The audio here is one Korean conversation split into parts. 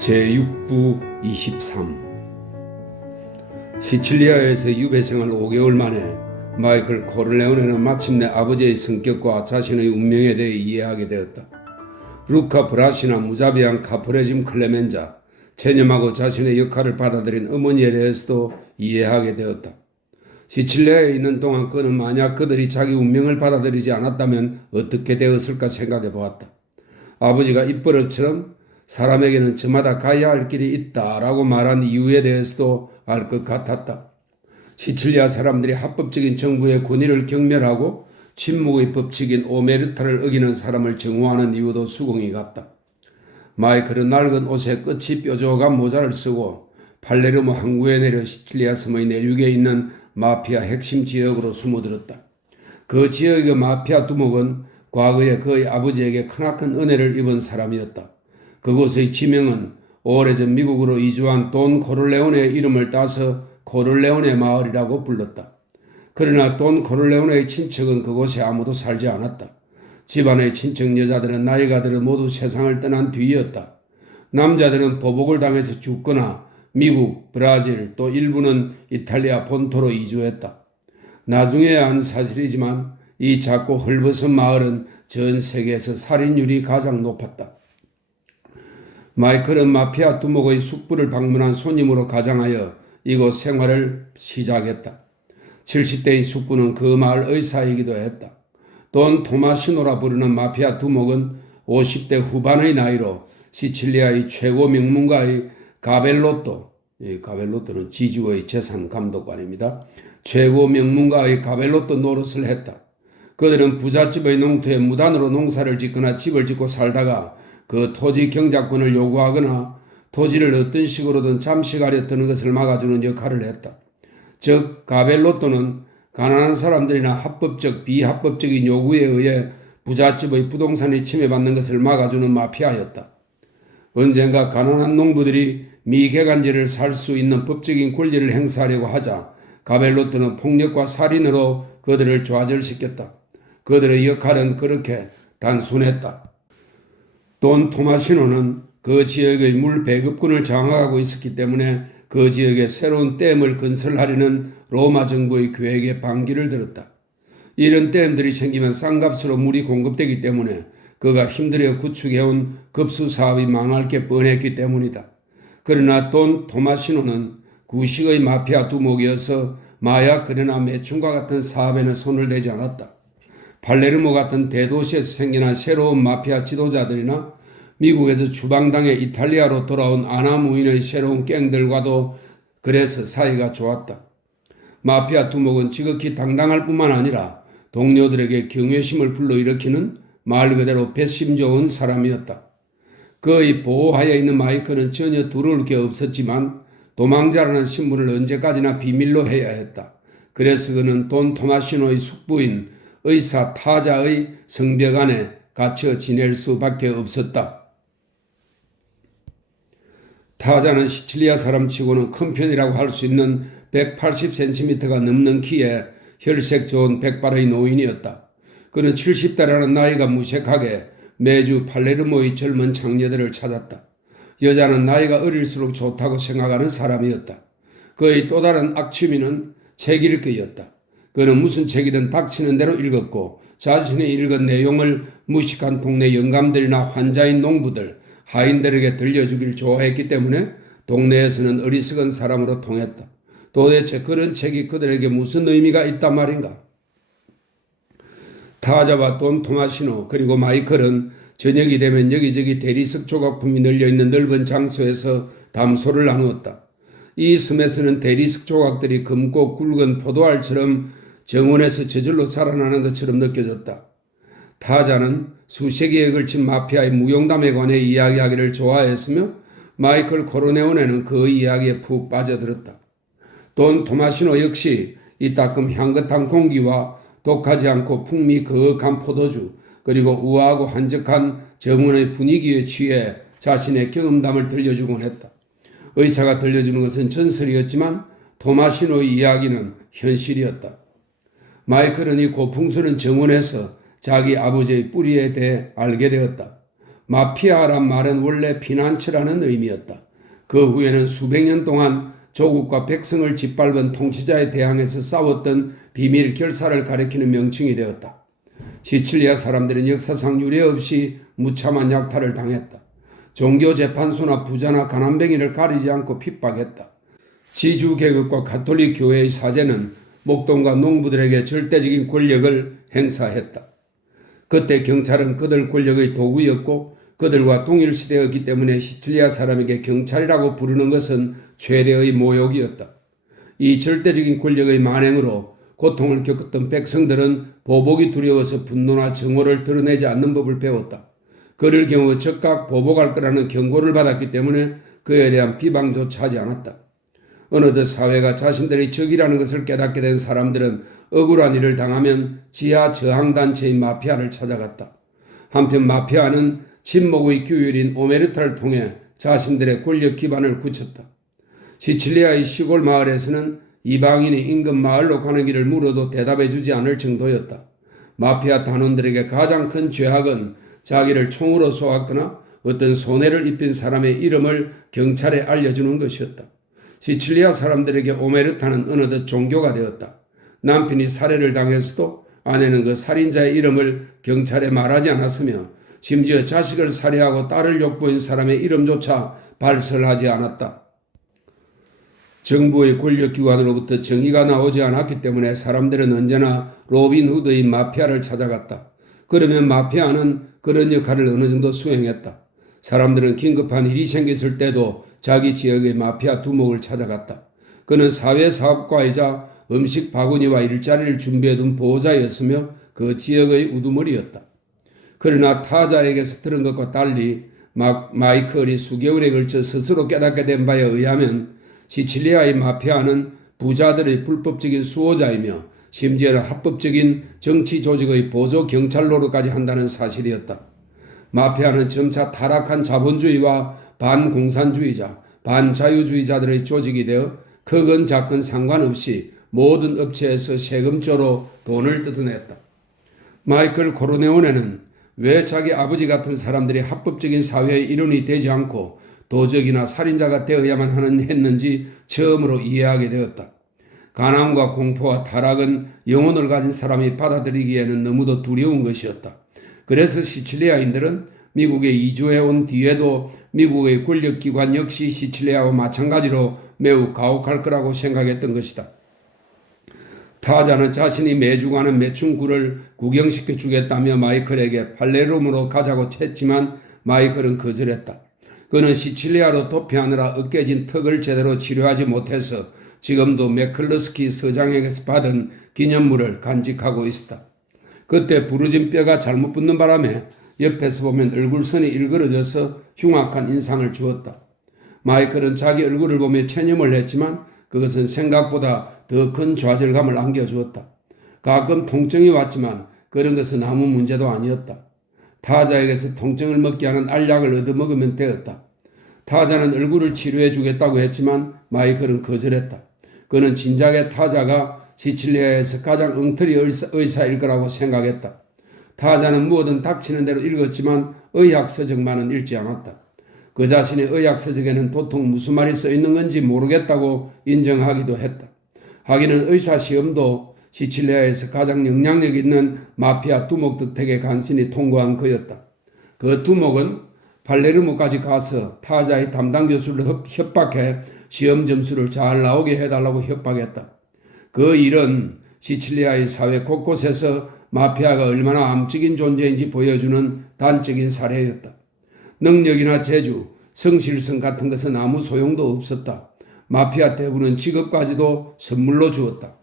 제6부 23 시칠리아에서 유배생활 5개월 만에 마이클 코를레오네는 마침내 아버지의 성격과 자신의 운명에 대해 이해하게 되었다. 루카 브라시나 무자비한 카프레짐 클레멘자, 체념하고 자신의 역할을 받아들인 어머니에 대해서도 이해하게 되었다. 시칠리아에 있는 동안 그는 만약 그들이 자기 운명을 받아들이지 않았다면 어떻게 되었을까 생각해 보았다. 아버지가 입버릇처럼 사람에게는 저마다 가야 할 길이 있다라고 말한 이유에 대해서도 알 것 같았다. 시칠리아 사람들이 합법적인 정부의 권위를 경멸하고 침묵의 법칙인 오메르타를 어기는 사람을 정오하는 이유도 수긍이 갔다. 마이클은 낡은 옷에 끝이 뾰족한 모자를 쓰고 팔레르모 항구에 내려 시칠리아 섬의 내륙에 있는 마피아 핵심 지역으로 숨어들었다. 그 지역의 마피아 두목은 과거에 그의 아버지에게 크나큰 은혜를 입은 사람이었다. 그곳의 지명은 오래전 미국으로 이주한 돈 코를레오네의 이름을 따서 코를레오네 마을이라고 불렀다. 그러나 돈 코를레오네의 친척은 그곳에 아무도 살지 않았다. 집안의 친척 여자들은 나이가 들어 모두 세상을 떠난 뒤이었다. 남자들은 보복을 당해서 죽거나 미국, 브라질, 또 일부는 이탈리아 본토로 이주했다. 나중에야 한 사실이지만 이 작고 헐벗은 마을은 전 세계에서 살인율이 가장 높았다. 마이클은 마피아 두목의 숙부를 방문한 손님으로 가장하여 이곳 생활을 시작했다. 70대인 숙부는 그 마을 의사이기도 했다. 돈 토마시노라 부르는 마피아 두목은 50대 후반의 나이로 시칠리아의 최고 명문가의 가벨로또, 가벨로또는 지주의 재산 감독관입니다. 최고 명문가의 가벨로또 노릇을 했다. 그들은 부잣집의 농토에 무단으로 농사를 짓거나 집을 짓고 살다가 그 토지 경작권을 요구하거나 토지를 어떤 식으로든 잠시 가려 드는 것을 막아주는 역할을 했다. 즉 가벨로또는 가난한 사람들이나 합법적 비합법적인 요구에 의해 부잣집의 부동산이 침해받는 것을 막아주는 마피아였다. 언젠가 가난한 농부들이 미개간지를 살 수 있는 법적인 권리를 행사하려고 하자 가벨로또는 폭력과 살인으로 그들을 좌절시켰다. 그들의 역할은 그렇게 단순했다. 돈 토마시노는 그 지역의 물 배급권을 장악하고 있었기 때문에 그 지역에 새로운 댐을 건설하려는 로마 정부의 계획에 반기를 들었다. 이런 댐들이 생기면 싼값으로 물이 공급되기 때문에 그가 힘들어 구축해온 급수 사업이 망할 게 뻔했기 때문이다. 그러나 돈 토마시노는 구식의 마피아 두목이어서 마약 거래나 매춘과 같은 사업에는 손을 대지 않았다. 팔레르모 같은 대도시에서 생겨난 새로운 마피아 지도자들이나 미국에서 추방당해 이탈리아로 돌아온 아나무인의 새로운 갱들과도 그래서 사이가 좋았다. 마피아 두목은 지극히 당당할 뿐만 아니라 동료들에게 경외심을 불러일으키는 말 그대로 배심 좋은 사람이었다. 그의 보호하에 있는 마이클은 전혀 두려울 게 없었지만 도망자라는 신분을 언제까지나 비밀로 해야 했다. 그래서 그는 돈 토마시노의 숙부인 의사 타자의 성벽 안에 갇혀 지낼 수밖에 없었다. 타자는 시칠리아 사람치고는 큰 편이라고 할 수 있는 180cm가 넘는 키에 혈색 좋은 백발의 노인이었다. 그는 70대라는 나이가 무색하게 매주 팔레르모의 젊은 장녀들을 찾았다. 여자는 나이가 어릴수록 좋다고 생각하는 사람이었다. 그의 또 다른 악취미는 책 읽기였다. 그는 무슨 책이든 닥치는 대로 읽었고 자신이 읽은 내용을 무식한 동네 영감들이나 환자인 농부들, 하인들에게 들려주길 좋아했기 때문에 동네에서는 어리석은 사람으로 통했다. 도대체 그런 책이 그들에게 무슨 의미가 있단 말인가? 타자와 돈 토마시노 그리고 마이클은 저녁이 되면 여기저기 대리석 조각품이 널려있는 넓은 장소에서 담소를 나누었다. 이 섬에서는 대리석 조각들이 검고 굵은 포도알처럼 정원에서 저절로 자라나는 것처럼 느껴졌다. 타자는 수세기에 걸친 마피아의 무용담에 관해 이야기하기를 좋아했으며 마이클 코르레오네는 그 이야기에 푹 빠져들었다. 돈 토마시노 역시 이따금 향긋한 공기와 독하지 않고 풍미 거역한 포도주 그리고 우아하고 한적한 정원의 분위기에 취해 자신의 경험담을 들려주곤 했다. 의사가 들려주는 것은 전설이었지만 토마시노의 이야기는 현실이었다. 마이클은 이 고풍스런 정원에서 자기 아버지의 뿌리에 대해 알게 되었다. 마피아란 말은 원래 피난처라는 의미였다. 그 후에는 수백 년 동안 조국과 백성을 짓밟은 통치자에 대항해서 싸웠던 비밀 결사를 가리키는 명칭이 되었다. 시칠리아 사람들은 역사상 유례 없이 무참한 약탈을 당했다. 종교재판소나 부자나 가난뱅이를 가리지 않고 핍박했다. 지주계급과 가톨릭 교회의 사제는 목동과 농부들에게 절대적인 권력을 행사했다. 그때 경찰은 그들 권력의 도구였고 그들과 동일시대였기 때문에 시칠리아 사람에게 경찰이라고 부르는 것은 최대의 모욕이었다. 이 절대적인 권력의 만행으로 고통을 겪었던 백성들은 보복이 두려워서 분노나 증오를 드러내지 않는 법을 배웠다. 그럴 경우 즉각 보복할 거라는 경고를 받았기 때문에 그에 대한 비방조차 하지 않았다. 어느덧 사회가 자신들의 적이라는 것을 깨닫게 된 사람들은 억울한 일을 당하면 지하 저항단체인 마피아를 찾아갔다. 한편 마피아는 진목의 규율인 오메르타를 통해 자신들의 권력 기반을 굳혔다. 시칠리아의 시골 마을에서는 이방인이 인근 마을로 가는 길을 물어도 대답해주지 않을 정도였다. 마피아 단원들에게 가장 큰 죄악은 자기를 총으로 쏘았거나 어떤 손해를 입힌 사람의 이름을 경찰에 알려주는 것이었다. 시칠리아 사람들에게 오메르타는 어느덧 종교가 되었다. 남편이 살해를 당했어도 아내는 그 살인자의 이름을 경찰에 말하지 않았으며 심지어 자식을 살해하고 딸을 욕보인 사람의 이름조차 발설하지 않았다. 정부의 권력기관으로부터 정의가 나오지 않았기 때문에 사람들은 언제나 로빈 후드인 마피아를 찾아갔다. 그러면 마피아는 그런 역할을 어느 정도 수행했다. 사람들은 긴급한 일이 생겼을 때도 자기 지역의 마피아 두목을 찾아갔다. 그는 사회사업가이자 음식 바구니와 일자리를 준비해둔 보호자였으며 그 지역의 우두머리였다. 그러나 타자에게서 들은 것과 달리 마이클이 수개월에 걸쳐 스스로 깨닫게 된 바에 의하면 시칠리아의 마피아는 부자들의 불법적인 수호자이며 심지어는 합법적인 정치 조직의 보조 경찰 노릇까지 한다는 사실이었다. 마피아는 점차 타락한 자본주의와 반공산주의자, 반자유주의자들의 조직이 되어 크건 작건 상관없이 모든 업체에서 세금조로 돈을 뜯어냈다. 마이클 코르네오네는 왜 자기 아버지 같은 사람들이 합법적인 사회의 일원이 되지 않고 도적이나 살인자가 되어야만 했는지 처음으로 이해하게 되었다. 가난과 공포와 타락은 영혼을 가진 사람이 받아들이기에는 너무도 두려운 것이었다. 그래서 시칠리아인들은 미국에 이주해 온 뒤에도 미국의 권력기관 역시 시칠리아와 마찬가지로 매우 가혹할 거라고 생각했던 것이다. 타자는 자신이 매주 가는 매춘구를 구경시켜 주겠다며 마이클에게 팔레롬으로 가자고 했지만 마이클은 거절했다. 그는 시칠리아로 도피하느라 으깨진 턱을 제대로 치료하지 못해서 지금도 맥클러스키 서장에게서 받은 기념물을 간직하고 있었다. 그때 부러진 뼈가 잘못 붙는 바람에 옆에서 보면 얼굴선이 일그러져서 흉악한 인상을 주었다. 마이클은 자기 얼굴을 보며 체념을 했지만 그것은 생각보다 더 큰 좌절감을 안겨주었다. 가끔 통증이 왔지만 그런 것은 아무 문제도 아니었다. 타자에게서 통증을 먹게 하는 알약을 얻어먹으면 되었다. 타자는 얼굴을 치료해 주겠다고 했지만 마이클은 거절했다. 그는 진작에 타자가 시칠리아에서 가장 엉터리 의사일 거라고 생각했다. 타자는 무엇든 닥치는 대로 읽었지만 의학서적만은 읽지 않았다. 그 자신의 의학서적에는 도통 무슨 말이 써있는 건지 모르겠다고 인정하기도 했다. 하기는 의사시험도 시칠리아에서 가장 영향력 있는 마피아 두목 덕택에 간신히 통과한 그였다. 그 두목은 팔레르모까지 가서 타자의 담당 교수를 협박해 시험 점수를 잘 나오게 해달라고 협박했다. 그 일은 시칠리아의 사회 곳곳에서 마피아가 얼마나 암적인 존재인지 보여주는 단적인 사례였다. 능력이나 재주, 성실성 같은 것은 아무 소용도 없었다. 마피아 대부는 직업까지도 선물로 주었다.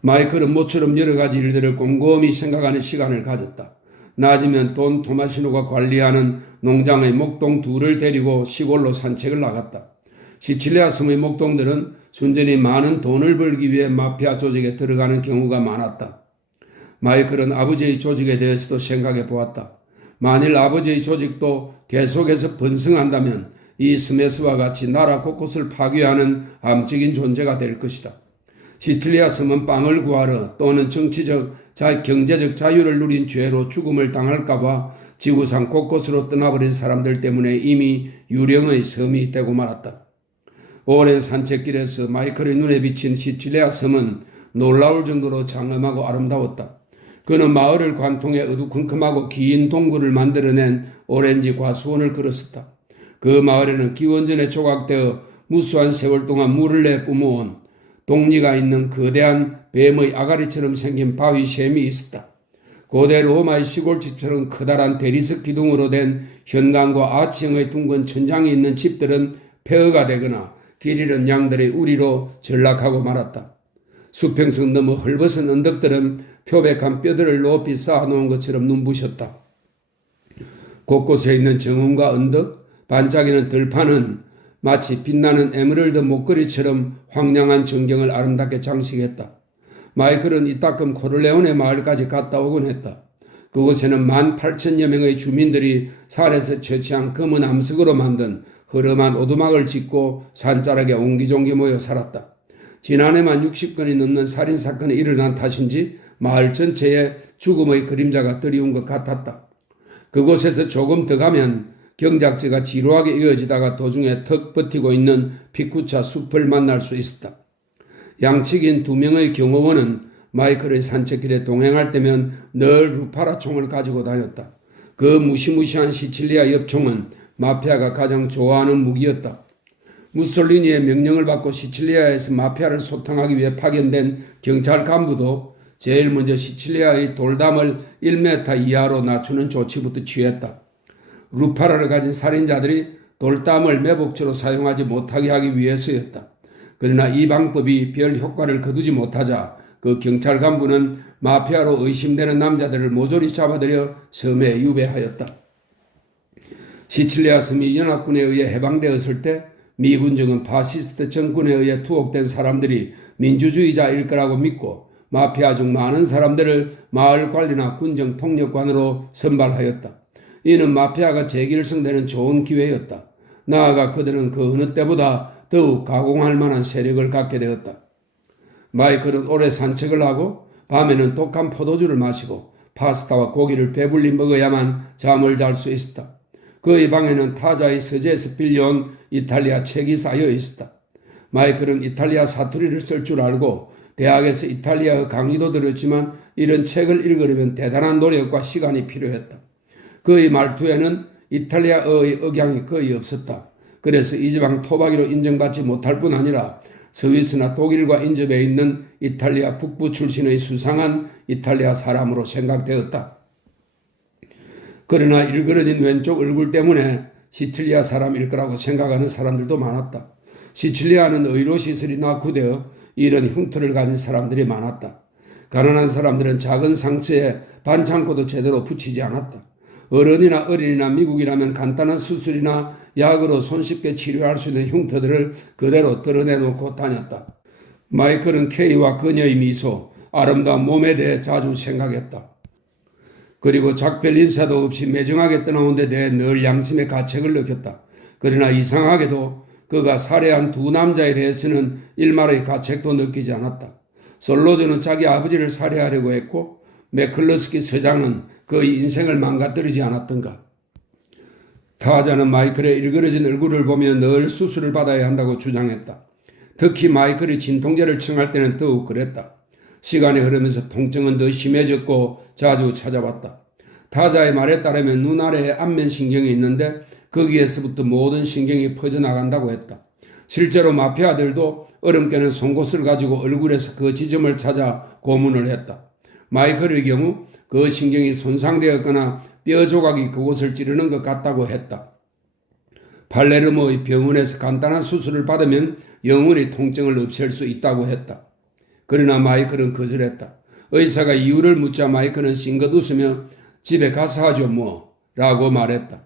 마이클은 모처럼 여러 가지 일들을 곰곰이 생각하는 시간을 가졌다. 낮이면 돈 토마시노가 관리하는 농장의 목동 둘을 데리고 시골로 산책을 나갔다. 시칠리아 섬의 목동들은 순전히 많은 돈을 벌기 위해 마피아 조직에 들어가는 경우가 많았다. 마이클은 아버지의 조직에 대해서도 생각해 보았다. 만일 아버지의 조직도 계속해서 번성한다면 이 스메스와 같이 나라 곳곳을 파괴하는 암적인 존재가 될 것이다. 시칠리아 섬은 빵을 구하러 또는 정치적, 경제적 자유를 누린 죄로 죽음을 당할까봐 지구상 곳곳으로 떠나버린 사람들 때문에 이미 유령의 섬이 되고 말았다. 오랜 산책길에서 마이클의 눈에 비친 시칠리아 섬은 놀라울 정도로 장엄하고 아름다웠다. 그는 마을을 관통해 어두컴컴하고 긴 동굴을 만들어낸 오렌지 과수원을 걸었었다. 그 마을에는 기원전에 조각되어 무수한 세월 동안 물을 내 뿜어온 독리가 있는 거대한 뱀의 아가리처럼 생긴 바위 샘이 있었다. 고대 로마의 시골집처럼 커다란 대리석 기둥으로 된 현관과 아치형의 둥근 천장이 있는 집들은 폐허가 되거나 길 잃은 양들의 우리로 전락하고 말았다. 수평선 너머 헐벗은 언덕들은 표백한 뼈들을 높이 쌓아놓은 것처럼 눈부셨다. 곳곳에 있는 정원과 언덕, 반짝이는 들판은 마치 빛나는 에메랄드 목걸이처럼 황량한 전경을 아름답게 장식했다. 마이클은 이따금 코를레오네 마을까지 갔다 오곤 했다. 그곳에는 18,000여 명의 주민들이 산에서 채취한 검은 암석으로 만든 허름한 오두막을 짓고 산자락에 옹기종기 모여 살았다. 지난해만 60건이 넘는 살인사건이 일어난 탓인지 마을 전체에 죽음의 그림자가 드리운 것 같았다. 그곳에서 조금 더 가면 경작지가 지루하게 이어지다가 도중에 턱 버티고 있는 피쿠차 숲을 만날 수 있었다. 양측인 2명의 경호원은 마이클의 산책길에 동행할 때면 늘 루파라 총을 가지고 다녔다. 그 무시무시한 시칠리아 엽총은 마피아가 가장 좋아하는 무기였다. 무솔리니의 명령을 받고 시칠리아에서 마피아를 소탕하기 위해 파견된 경찰 간부도 제일 먼저 시칠리아의 돌담을 1m 이하로 낮추는 조치부터 취했다. 루파라를 가진 살인자들이 돌담을 매복처로 사용하지 못하게 하기 위해서였다. 그러나 이 방법이 별 효과를 거두지 못하자 그 경찰 간부는 마피아로 의심되는 남자들을 모조리 잡아들여 섬에 유배하였다. 시칠리아 섬이 연합군에 의해 해방되었을 때 미군정은 파시스트 정권에 의해 투옥된 사람들이 민주주의자일 거라고 믿고 마피아 중 많은 사람들을 마을 관리나 군정 통역관으로 선발하였다. 이는 마피아가 재길성되는 좋은 기회였다. 나아가 그들은 그 어느 때보다 더욱 가공할 만한 세력을 갖게 되었다. 마이클은 오래 산책을 하고 밤에는 독한 포도주를 마시고 파스타와 고기를 배불리 먹어야만 잠을 잘 수 있었다. 그의 방에는 타자의 서재에서 빌려온 이탈리아 책이 쌓여 있었다. 마이클은 이탈리아 사투리를 쓸 줄 알고 대학에서 이탈리아어 강의도 들었지만 이런 책을 읽으려면 대단한 노력과 시간이 필요했다. 그의 말투에는 이탈리아어의 억양이 거의 없었다. 그래서 이 지방 토박이로 인정받지 못할 뿐 아니라 스위스나 독일과 인접해 있는 이탈리아 북부 출신의 수상한 이탈리아 사람으로 생각되었다. 그러나 일그러진 왼쪽 얼굴 때문에 시칠리아 사람일 거라고 생각하는 사람들도 많았다. 시칠리아는 의료 시설이 낙후되어 이런 흉터를 가진 사람들이 많았다. 가난한 사람들은 작은 상처에 반창고도 제대로 붙이지 않았다. 어른이나 어린이나 미국이라면 간단한 수술이나 약으로 손쉽게 치료할 수 있는 흉터들을 그대로 드러내놓고 다녔다. 마이클은 케이와 그녀의 미소, 아름다운 몸에 대해 자주 생각했다. 그리고 작별 인사도 없이 매정하게 떠나온 데 대해 늘 양심의 가책을 느꼈다. 그러나 이상하게도 그가 살해한 2 남자에 대해서는 일말의 가책도 느끼지 않았다. 솔로즈는 자기 아버지를 살해하려고 했고 맥클러스키 서장은 그의 인생을 망가뜨리지 않았던가. 타자는 마이클의 일그러진 얼굴을 보며 늘 수술을 받아야 한다고 주장했다. 특히 마이클이 진통제를 청할 때는 더욱 그랬다. 시간이 흐르면서 통증은 더 심해졌고 자주 찾아왔다. 타자의 말에 따르면 눈 아래에 안면신경이 있는데 거기에서부터 모든 신경이 퍼져나간다고 했다. 실제로 마피아들도 얼음깨는 송곳을 가지고 얼굴에서 그 지점을 찾아 고문을 했다. 마이클의 경우 그 신경이 손상되었거나 뼈 조각이 그곳을 찌르는 것 같다고 했다. 팔레르모의 병원에서 간단한 수술을 받으면 영원히 통증을 없앨 수 있다고 했다. 그러나 마이클은 거절했다. 의사가 이유를 묻자 마이클은 싱긋 웃으며 집에 가서 하죠 뭐 라고 말했다.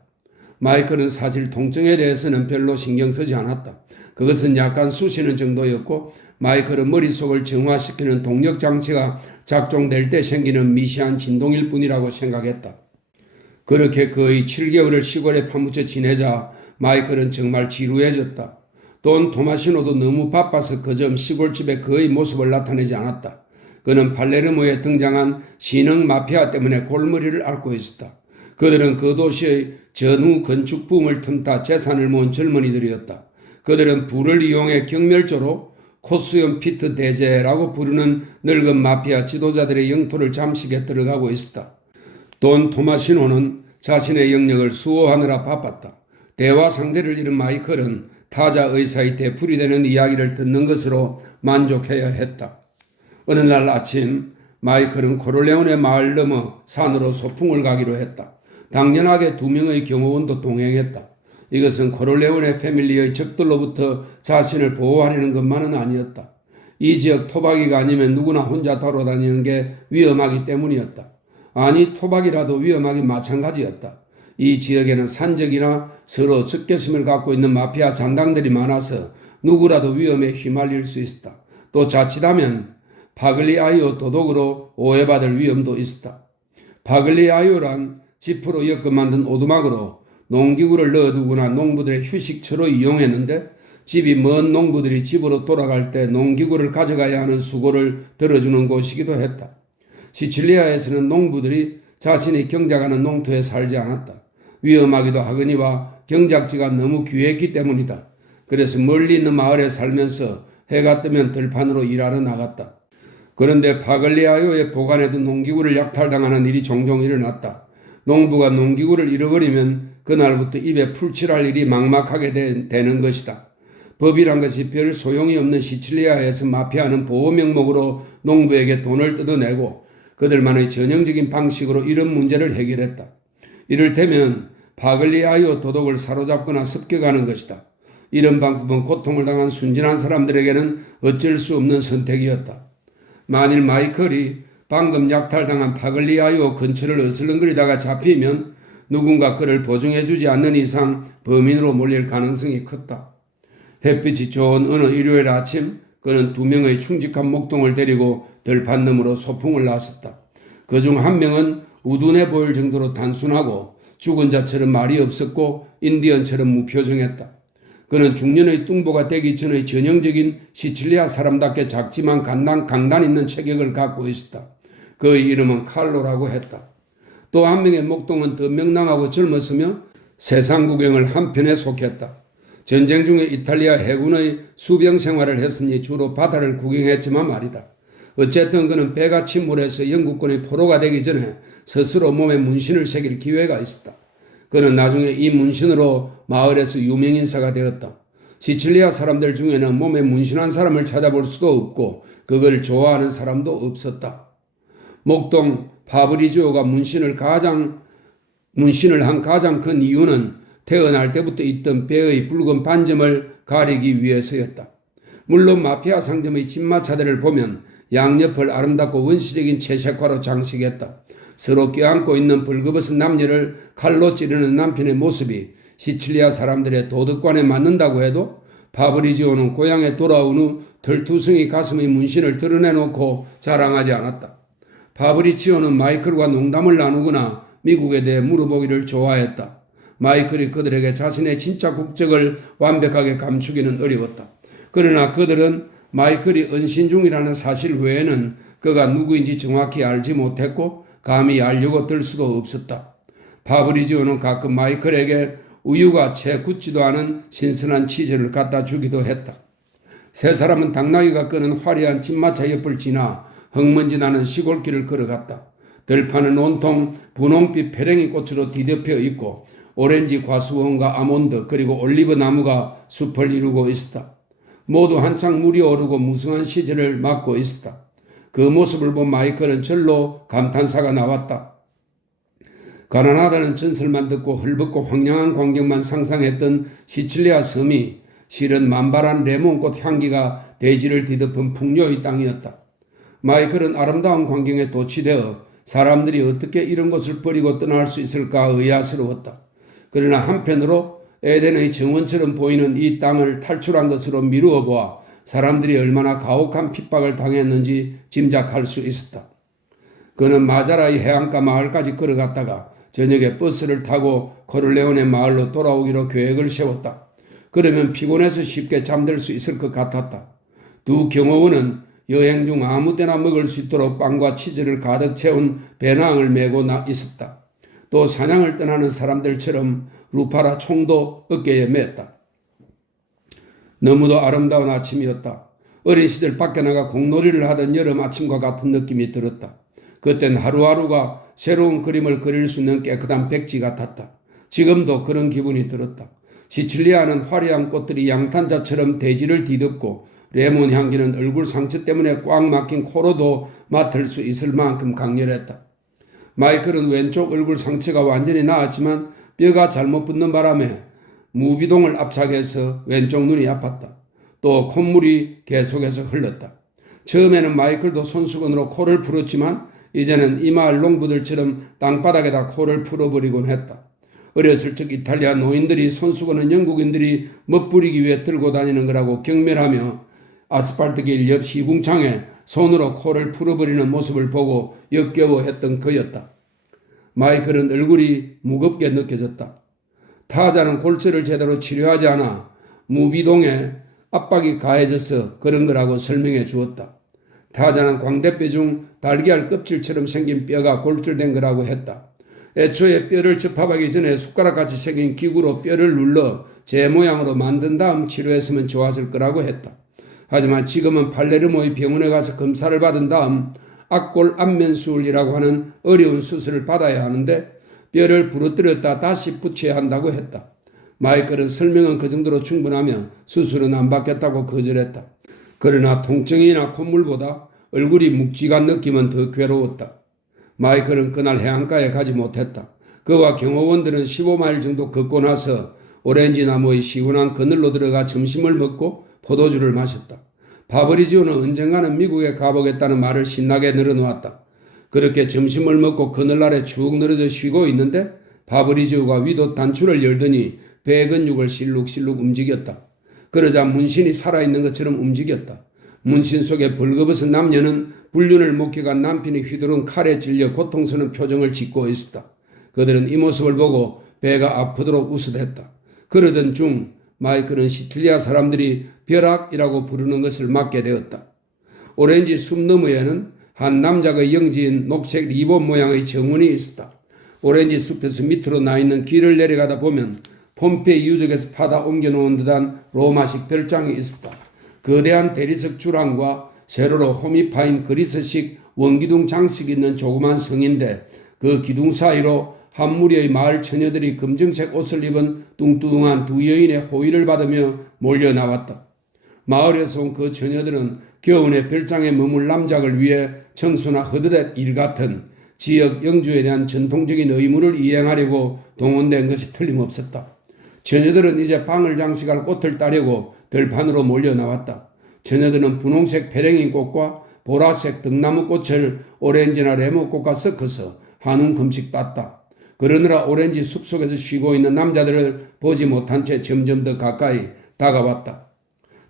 마이클은 사실 통증에 대해서는 별로 신경 쓰지 않았다. 그것은 약간 쑤시는 정도였고 마이클은 머릿속을 정화시키는 동력장치가 작동될 때 생기는 미세한 진동일 뿐이라고 생각했다. 그렇게 거의 7개월을 시골에 파묻혀 지내자 마이클은 정말 지루해졌다. 돈 토마시노도 너무 바빠서 그점 시골집에 거의 모습을 나타내지 않았다. 그는 팔레르모에 등장한 신흥 마피아 때문에 골머리를 앓고 있었다. 그들은 그 도시의 전후 건축 붐을 틈타 재산을 모은 젊은이들이었다. 그들은 불을 이용해 경멸조로 코스염 피트 대제라고 부르는 늙은 마피아 지도자들의 영토를 잠식해 들어가고 있었다. 돈 토마시노는 자신의 영역을 수호하느라 바빴다. 대화 상대를 잃은 마이클은 타자 의사의 되풀이 되는 이야기를 듣는 것으로 만족해야 했다. 어느 날 아침 마이클은 코를레온의 마을 넘어 산으로 소풍을 가기로 했다. 당연하게 2명의 경호원도 동행했다. 이것은 코를레온의 패밀리의 적들로부터 자신을 보호하려는 것만은 아니었다. 이 지역 토박이가 아니면 누구나 혼자 돌아다니는 게 위험하기 때문이었다. 아니 토박이라도 위험하기 마찬가지였다. 이 지역에는 산적이나 서로 적개심을 갖고 있는 마피아 잔당들이 많아서 누구라도 위험에 휘말릴 수 있었다. 또 자칫하면 파글리아이오 도둑으로 오해받을 위험도 있었다. 파글리아이오란 지프로 엮어 만든 오두막으로 농기구를 넣어두거나 농부들의 휴식처로 이용했는데 집이 먼 농부들이 집으로 돌아갈 때 농기구를 가져가야 하는 수고를 들어주는 곳이기도 했다. 시칠리아에서는 농부들이 자신이 경작하는 농토에 살지 않았다. 위험하기도 하거니와 경작지가 너무 귀했기 때문이다. 그래서 멀리 있는 마을에 살면서 해가 뜨면 들판으로 일하러 나갔다. 그런데 파글리아요에 보관해둔 농기구를 약탈당하는 일이 종종 일어났다. 농부가 농기구를 잃어버리면 그날부터 입에 풀칠할 일이 막막하게 되는 것이다. 법이란 것이 별 소용이 없는 시칠리아에서 마피아는 보호 명목으로 농부에게 돈을 뜯어내고 그들만의 전형적인 방식으로 이런 문제를 해결했다. 이를테면 파글리아요 도둑을 사로잡거나 습격하는 것이다. 이런 방법은 고통을 당한 순진한 사람들에게는 어쩔 수 없는 선택이었다. 만일 마이클이 방금 약탈당한 파글리아요 근처를 어슬렁거리다가 잡히면 누군가 그를 보증해주지 않는 이상 범인으로 몰릴 가능성이 컸다. 햇빛이 좋은 어느 일요일 아침 그는 2명의 충직한 목동을 데리고 들판 너머로 소풍을 나섰다. 그중 한 명은 우둔해 보일 정도로 단순하고 죽은 자처럼 말이 없었고 인디언처럼 무표정했다. 그는 중년의 뚱보가 되기 전의 전형적인 시칠리아 사람답게 작지만 강단 있는 체격을 갖고 있었다. 그의 이름은 칼로라고 했다. 또 한 명의 목동은 더 명랑하고 젊었으며 세상 구경을 한편에 속했다. 전쟁 중에 이탈리아 해군의 수병 생활을 했으니 주로 바다를 구경했지만 말이다. 어쨌든 그는 배가 침몰해서 영국군의 포로가 되기 전에 스스로 몸에 문신을 새길 기회가 있었다. 그는 나중에 이 문신으로 마을에서 유명인사가 되었다. 시칠리아 사람들 중에는 몸에 문신한 사람을 찾아볼 수도 없고 그걸 좋아하는 사람도 없었다. 목동 파브리지오가 문신을 한 가장 큰 이유는 태어날 때부터 있던 배의 붉은 반점을 가리기 위해서였다. 물론 마피아 상점의 진마차들을 보면 양옆을 아름답고 원시적인 채색화로 장식했다. 서로 껴안고 있는 벌거벗은 남녀를 칼로 찌르는 남편의 모습이 시칠리아 사람들의 도덕관에 맞는다고 해도 파브리지오는 고향에 돌아온 후 털투성이 가슴의 문신을 드러내놓고 자랑하지 않았다. 파브리지오는 마이클과 농담을 나누거나 미국에 대해 물어보기를 좋아했다. 마이클이 그들에게 자신의 진짜 국적을 완벽하게 감추기는 어려웠다. 그러나 그들은 마이클이 은신 중이라는 사실 외에는 그가 누구인지 정확히 알지 못했고 감히 알려고 들 수도 없었다. 파브리지오는 가끔 마이클에게 우유가 채 굳지도 않은 신선한 치즈를 갖다 주기도 했다. 세 사람은 당나귀가 끄는 화려한 진마차 옆을 지나 흙먼지 나는 시골길을 걸어갔다. 들판은 온통 분홍빛 페랭이 꽃으로 뒤덮여 있고 오렌지 과수원과 아몬드 그리고 올리브 나무가 숲을 이루고 있었다. 모두 한창 물이 오르고 무성한 시절을 맞고 있었다. 그 모습을 본 마이클은 절로 감탄사가 나왔다. 가난하다는 전설만 듣고 헐벗고 황량한 광경만 상상했던 시칠리아 섬이 실은 만발한 레몬꽃 향기가 대지를 뒤덮은 풍요의 땅이었다. 마이클은 아름다운 광경에 도취되어 사람들이 어떻게 이런 곳을 버리고 떠날 수 있을까 의아스러웠다. 그러나 한편으로 에덴의 정원처럼 보이는 이 땅을 탈출한 것으로 미루어 보아 사람들이 얼마나 가혹한 핍박을 당했는지 짐작할 수 있었다. 그는 마자라의 해안가 마을까지 걸어갔다가 저녁에 버스를 타고 코를레온의 마을로 돌아오기로 계획을 세웠다. 그러면 피곤해서 쉽게 잠들 수 있을 것 같았다. 두 경호원은 여행 중 아무 때나 먹을 수 있도록 빵과 치즈를 가득 채운 배낭을 메고 있었다. 또 사냥을 떠나는 사람들처럼 루파라 총도 어깨에 맸다. 너무도 아름다운 아침이었다. 어린 시절 밖에 나가 공놀이를 하던 여름 아침과 같은 느낌이 들었다. 그땐 하루하루가 새로운 그림을 그릴 수 있는 깨끗한 백지 같았다. 지금도 그런 기분이 들었다. 시칠리아는 화려한 꽃들이 양탄자처럼 대지를 뒤덮고 레몬 향기는 얼굴 상처 때문에 꽉 막힌 코로도 맡을 수 있을 만큼 강렬했다. 마이클은 왼쪽 얼굴 상처가 완전히 나았지만 뼈가 잘못 붙는 바람에 무비동을 압착해서 왼쪽 눈이 아팠다. 또 콧물이 계속해서 흘렀다. 처음에는 마이클도 손수건으로 코를 풀었지만 이제는 이 마을 농부들처럼 땅바닥에다 코를 풀어버리곤 했다. 어렸을 적 이탈리아 노인들이 손수건은 영국인들이 멋부리기 위해 들고 다니는 거라고 경멸하며 아스팔트길 옆 시궁창에 손으로 코를 풀어버리는 모습을 보고 역겨워했던 그였다. 마이클은 얼굴이 무겁게 느껴졌다. 타자는 골절을 제대로 치료하지 않아 무비동에 압박이 가해져서 그런 거라고 설명해 주었다. 타자는 광대뼈 중 달걀 껍질처럼 생긴 뼈가 골절된 거라고 했다. 애초에 뼈를 접합하기 전에 숟가락같이 생긴 기구로 뼈를 눌러 제 모양으로 만든 다음 치료했으면 좋았을 거라고 했다. 하지만 지금은 팔레르모의 병원에 가서 검사를 받은 다음 악골 안면수술이라고 하는 어려운 수술을 받아야 하는데 뼈를 부러뜨렸다 다시 붙여야 한다고 했다. 마이클은 설명은 그 정도로 충분하며 수술은 안 받겠다고 거절했다. 그러나 통증이나 콧물보다 얼굴이 묵직한 느낌은 더 괴로웠다. 마이클은 그날 해안가에 가지 못했다. 그와 경호원들은 15마일 정도 걷고 나서 오렌지 나무의 시원한 그늘로 들어가 점심을 먹고 포도주를 마셨다. 파브리지오는 언젠가는 미국에 가보겠다는 말을 신나게 늘어놓았다. 그렇게 점심을 먹고 그늘 아래 쭉 늘어져 쉬고 있는데 파브리지오가 위도 단추를 열더니 배 근육을 실룩실룩 움직였다. 그러자 문신이 살아있는 것처럼 움직였다. 문신 속에 벌거벗은 남녀는 불륜을 목격한 남편이 휘두른 칼에 찔려 고통스러운 표정을 짓고 있었다. 그들은 이 모습을 보고 배가 아프도록 웃어댔다. 그러던 중 마이클은 시칠리아 사람들이 벼락이라고 부르는 것을 맡게 되었다. 오렌지 숲 너머에는 한 남자가 영지인 녹색 리본 모양의 정원이 있었다. 오렌지 숲에서 밑으로 나 있는 길을 내려가다 보면 폼페이 유적에서 파다 옮겨놓은 듯한 로마식 별장이 있었다. 거대한 대리석 주랑과 세로로 홈이 파인 그리스식 원기둥 장식이 있는 조그만 성인데 그 기둥 사이로 한 무리의 마을 처녀들이 검정색 옷을 입은 뚱뚱한 두 여인의 호의를 받으며 몰려 나왔다. 마을에서 온 그 처녀들은 겨우내 별장에 머물 남작을 위해 청소나 허드렛 일 같은 지역 영주에 대한 전통적인 의무를 이행하려고 동원된 것이 틀림없었다. 처녀들은 이제 방을 장식할 꽃을 따려고 들판으로 몰려 나왔다. 처녀들은 분홍색 페랭이 꽃과 보라색 등나무 꽃을 오렌지나 레몬꽃과 섞어서 한 움큼씩 땄다. 그러느라 오렌지 숲속에서 쉬고 있는 남자들을 보지 못한 채 점점 더 가까이 다가왔다.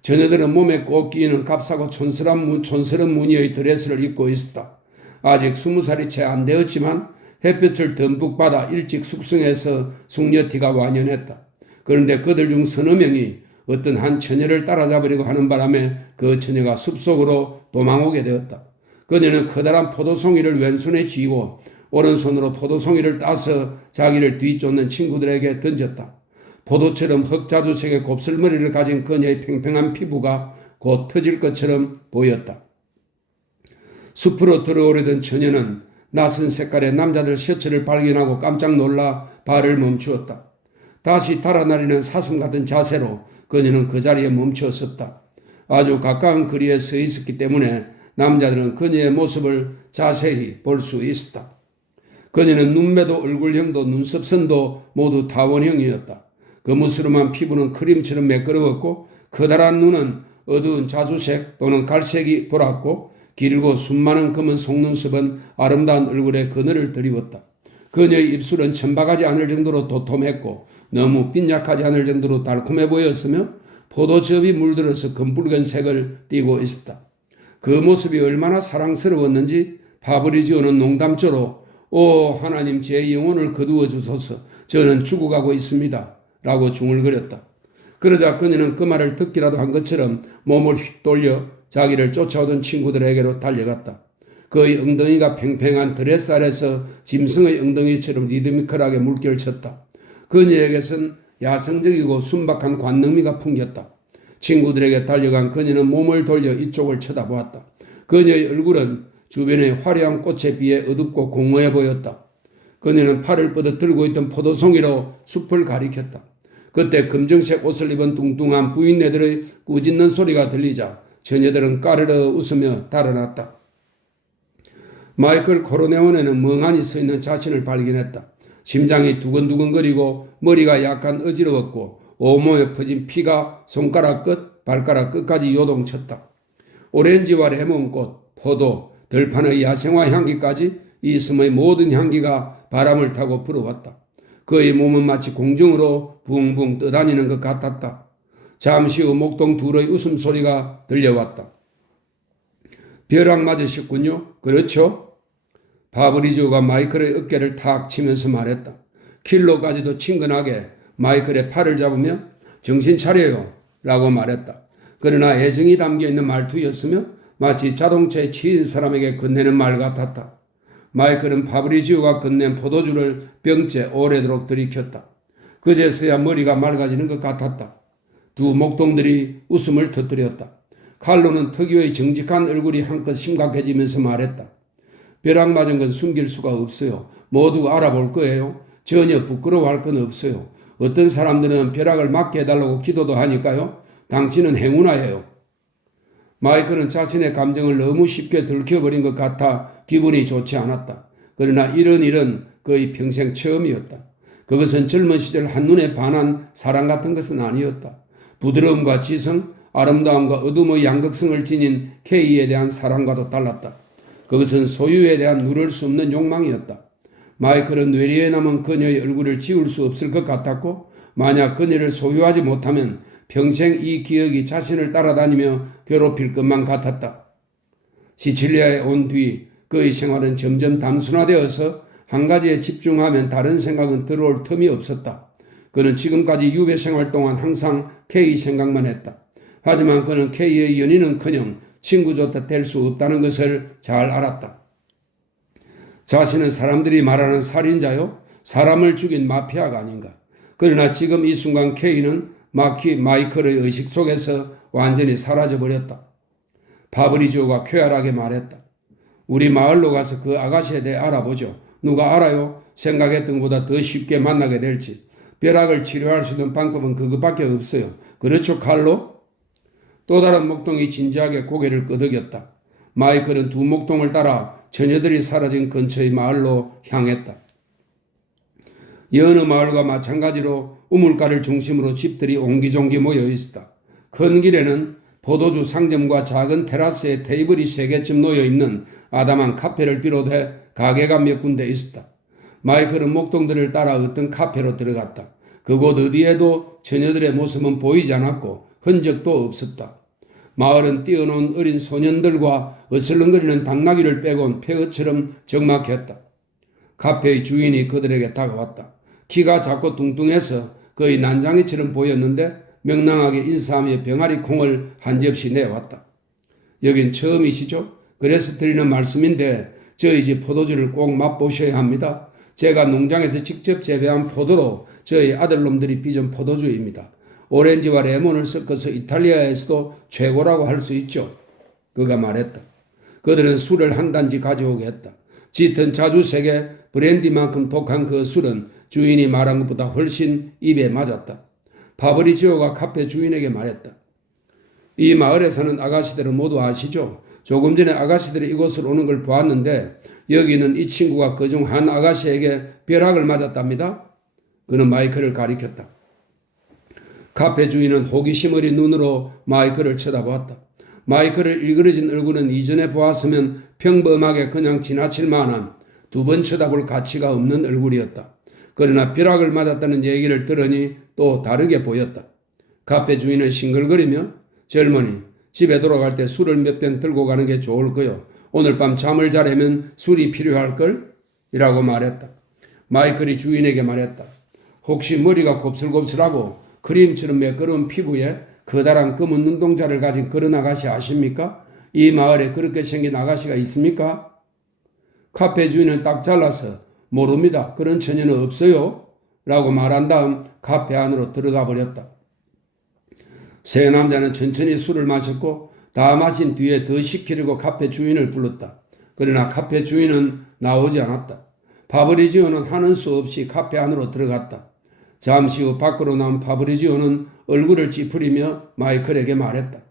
처녀들은 몸에 꼭 끼이는 값싸고 촌스러운 무늬의 드레스를 입고 있었다. 아직 20살이 채 안 되었지만 햇볕을 듬뿍 받아 일찍 숙성해서 숙녀티가 완연했다. 그런데 그들 중 서너 명이 어떤 한 처녀를 따라잡으려고 하는 바람에 그 처녀가 숲속으로 도망오게 되었다. 그녀는 커다란 포도송이를 왼손에 쥐고 오른손으로 포도송이를 따서 자기를 뒤쫓는 친구들에게 던졌다. 포도처럼 흑자주색의 곱슬머리를 가진 그녀의 팽팽한 피부가 곧 터질 것처럼 보였다. 숲으로 들어오려던 처녀는 낯선 색깔의 남자들 셔츠를 발견하고 깜짝 놀라 발을 멈추었다. 다시 달아나리는 사슴 같은 자세로 그녀는 그 자리에 멈추어 섰다. 아주 가까운 거리에 서 있었기 때문에 남자들은 그녀의 모습을 자세히 볼 수 있었다. 그녀는 눈매도 얼굴형도 눈썹선도 모두 타원형이었다. 거무스름한 피부는 크림처럼 매끄러웠고 커다란 눈은 어두운 자주색 또는 갈색이 돌았고 길고 숨많은 검은 속눈썹은 아름다운 얼굴에 그늘을 드리웠다. 그녀의 입술은 천박하지 않을 정도로 도톰했고 너무 빈약하지 않을 정도로 달콤해 보였으며 포도즙이 물들어서 검붉은색을 띠고 있었다. 그 모습이 얼마나 사랑스러웠는지 파브리지오는 농담조로 오 하나님 제 영혼을 거두어 주소서 저는 죽어가고 있습니다 라고 중얼거렸다. 그러자 그녀는 그 말을 듣기라도 한 것처럼 몸을 휙 돌려 자기를 쫓아오던 친구들에게로 달려갔다. 그의 엉덩이가 팽팽한 드레스 아래서 짐승의 엉덩이처럼 리드미컬하게 물결을 쳤다. 그녀에게선 야성적이고 순박한 관능미가 풍겼다. 친구들에게 달려간 그녀는 몸을 돌려 이쪽을 쳐다보았다. 그녀의 얼굴은 주변의 화려한 꽃에 비해 어둡고 공허해 보였다. 그녀는 팔을 뻗어 들고 있던 포도송이로 숲을 가리켰다. 그때 검정색 옷을 입은 뚱뚱한 부인네들의 꾸짖는 소리가 들리자 처녀들은 까르르 웃으며 달아났다. 마이클 코르네오네는 멍하니 서 있는 자신을 발견했다. 심장이 두근두근거리고 머리가 약간 어지러웠고 온몸에 퍼진 피가 손가락 끝, 발가락 끝까지 요동쳤다. 오렌지와 레몬꽃, 포도, 들판의 야생화 향기까지 이 섬의 모든 향기가 바람을 타고 불어왔다. 그의 몸은 마치 공중으로 붕붕 떠다니는 것 같았다. 잠시 후 목동 둘의 웃음소리가 들려왔다. 벼락 맞으셨군요. 그렇죠? 파브리지오가 마이클의 어깨를 탁 치면서 말했다. 킬로까지도 친근하게 마이클의 팔을 잡으며 정신 차려요 라고 말했다. 그러나 애정이 담겨있는 말투였으며 마치 자동차에 치인 사람에게 건네는 말 같았다. 마이클은 파브리지오가 건넨 포도주를 병째 오래도록 들이켰다. 그제서야 머리가 맑아지는 것 같았다. 두 목동들이 웃음을 터뜨렸다. 칼로는 특유의 정직한 얼굴이 한껏 심각해지면서 말했다. 벼락 맞은 건 숨길 수가 없어요. 모두 알아볼 거예요. 전혀 부끄러워할 건 없어요. 어떤 사람들은 벼락을 맞게 해달라고 기도도 하니까요. 당신은 행운아예요. 마이클은 자신의 감정을 너무 쉽게 들켜버린 것 같아 기분이 좋지 않았다. 그러나 이런 일은 그의 평생 처음이었다. 그것은 젊은 시절 한눈에 반한 사랑 같은 것은 아니었다. 부드러움과 지성, 아름다움과 어둠의 양극성을 지닌 케이에 대한 사랑과도 달랐다. 그것은 소유에 대한 누를 수 없는 욕망이었다. 마이클은 뇌리에 남은 그녀의 얼굴을 지울 수 없을 것 같았고 만약 그녀를 소유하지 못하면 평생 이 기억이 자신을 따라다니며 괴롭힐 것만 같았다. 시칠리아에 온 뒤 그의 생활은 점점 단순화되어서 한 가지에 집중하면 다른 생각은 들어올 틈이 없었다. 그는 지금까지 유배 생활 동안 항상 K 생각만 했다. 하지만 그는 K의 연인은커녕 친구조차 될 수 없다는 것을 잘 알았다. 자신은 사람들이 말하는 살인자요? 사람을 죽인 마피아가 아닌가. 그러나 지금 이 순간 K는 마이클의 의식 속에서 완전히 사라져버렸다. 파브리지오가 쾌활하게 말했다. 우리 마을로 가서 그 아가씨에 대해 알아보죠. 누가 알아요? 생각했던 것보다 더 쉽게 만나게 될지. 벼락을 치료할 수 있는 방법은 그것밖에 없어요. 그렇죠, 칼로? 또 다른 목동이 진지하게 고개를 끄덕였다. 마이클은 두 목동을 따라 처녀들이 사라진 근처의 마을로 향했다. 여느 마을과 마찬가지로 우물가를 중심으로 집들이 옹기종기 모여 있었다. 큰 길에는 포도주 상점과 작은 테라스에 테이블이 3개쯤 놓여있는 아담한 카페를 비롯해 가게가 몇 군데 있었다. 마이클은 목동들을 따라 어떤 카페로 들어갔다. 그곳 어디에도 처녀들의 모습은 보이지 않았고 흔적도 없었다. 마을은 뛰어논 어린 소년들과 어슬렁거리는 당나귀를 빼곤 폐허처럼 적막했다. 카페의 주인이 그들에게 다가왔다. 키가 작고 뚱뚱해서 거의 난장이처럼 보였는데 명랑하게 인사하며 병아리 콩을 한 접시 내왔다. 여긴 처음이시죠? 그래서 드리는 말씀인데 저희 집 포도주를 꼭 맛보셔야 합니다. 제가 농장에서 직접 재배한 포도로 저희 아들놈들이 빚은 포도주입니다. 오렌지와 레몬을 섞어서 이탈리아에서도 최고라고 할 수 있죠. 그가 말했다. 그들은 술을 한 단지 가져오게 했다. 짙은 자주색의 브랜디만큼 독한 그 술은 주인이 말한 것보다 훨씬 입에 맞았다. 파브리지오가 카페 주인에게 말했다. 이 마을에 사는 아가씨들은 모두 아시죠? 조금 전에 아가씨들이 이곳을 오는 걸 보았는데 여기는 이 친구가 그중 한 아가씨에게 벼락을 맞았답니다. 그는 마이클을 가리켰다. 카페 주인은 호기심 어린 눈으로 마이클을 쳐다보았다. 마이클을 일그러진 얼굴은 이전에 보았으면 평범하게 그냥 지나칠 만한 두 번 쳐다볼 가치가 없는 얼굴이었다. 그러나 벼락을 맞았다는 얘기를 들으니 또 다르게 보였다. 카페 주인은 싱글거리며 젊은이 집에 돌아갈 때 술을 몇 병 들고 가는 게 좋을 거요. 오늘 밤 잠을 자려면 술이 필요할걸? 이라고 말했다. 마이클이 주인에게 말했다. 혹시 머리가 곱슬곱슬하고 크림처럼 매끄러운 피부에 커다란 검은 눈동자를 가진 그런 아가씨 아십니까? 이 마을에 그렇게 생긴 아가씨가 있습니까? 카페 주인은 딱 잘라서 모릅니다. 그런 처녀는 없어요. 라고 말한 다음 카페 안으로 들어가 버렸다. 세 남자는 천천히 술을 마셨고 다 마신 뒤에 더 시키려고 카페 주인을 불렀다. 그러나 카페 주인은 나오지 않았다. 파브리지오는 하는 수 없이 카페 안으로 들어갔다. 잠시 후 밖으로 나온 파브리지오는 얼굴을 찌푸리며 마이클에게 말했다.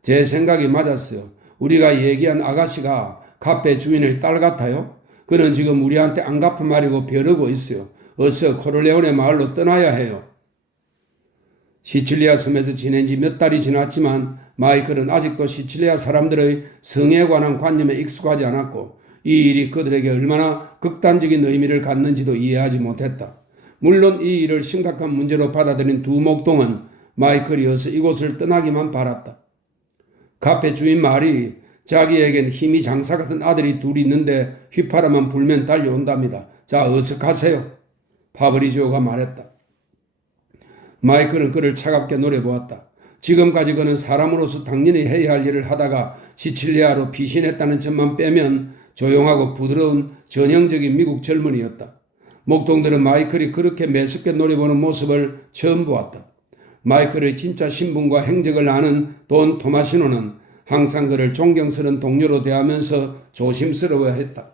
제 생각이 맞았어요. 우리가 얘기한 아가씨가 카페 주인의 딸 같아요. 그는 지금 우리한테 안 갚은 말이고 벼르고 있어요. 어서 코를레오네 마을로 떠나야 해요. 시칠리아 섬에서 지낸 지 몇 달이 지났지만 마이클은 아직도 시칠리아 사람들의 성에 관한 관념에 익숙하지 않았고 이 일이 그들에게 얼마나 극단적인 의미를 갖는지도 이해하지 못했다. 물론 이 일을 심각한 문제로 받아들인 두 목동은 마이클이 어서 이곳을 떠나기만 바랐다. 카페 주인 말이 자기에겐 힘이 장사 같은 아들이 둘이 있는데 휘파람만 불면 달려온답니다. 자, 어서 가세요. 파브리지오가 말했다. 마이클은 그를 차갑게 노려보았다. 지금까지 그는 사람으로서 당연히 해야 할 일을 하다가 시칠리아로 피신했다는 점만 빼면 조용하고 부드러운 전형적인 미국 젊은이였다. 목동들은 마이클이 그렇게 매섭게 노려보는 모습을 처음 보았다. 마이클의 진짜 신분과 행적을 아는 돈 토마시노는 항상 그를 존경스러운 동료로 대하면서 조심스러워했다.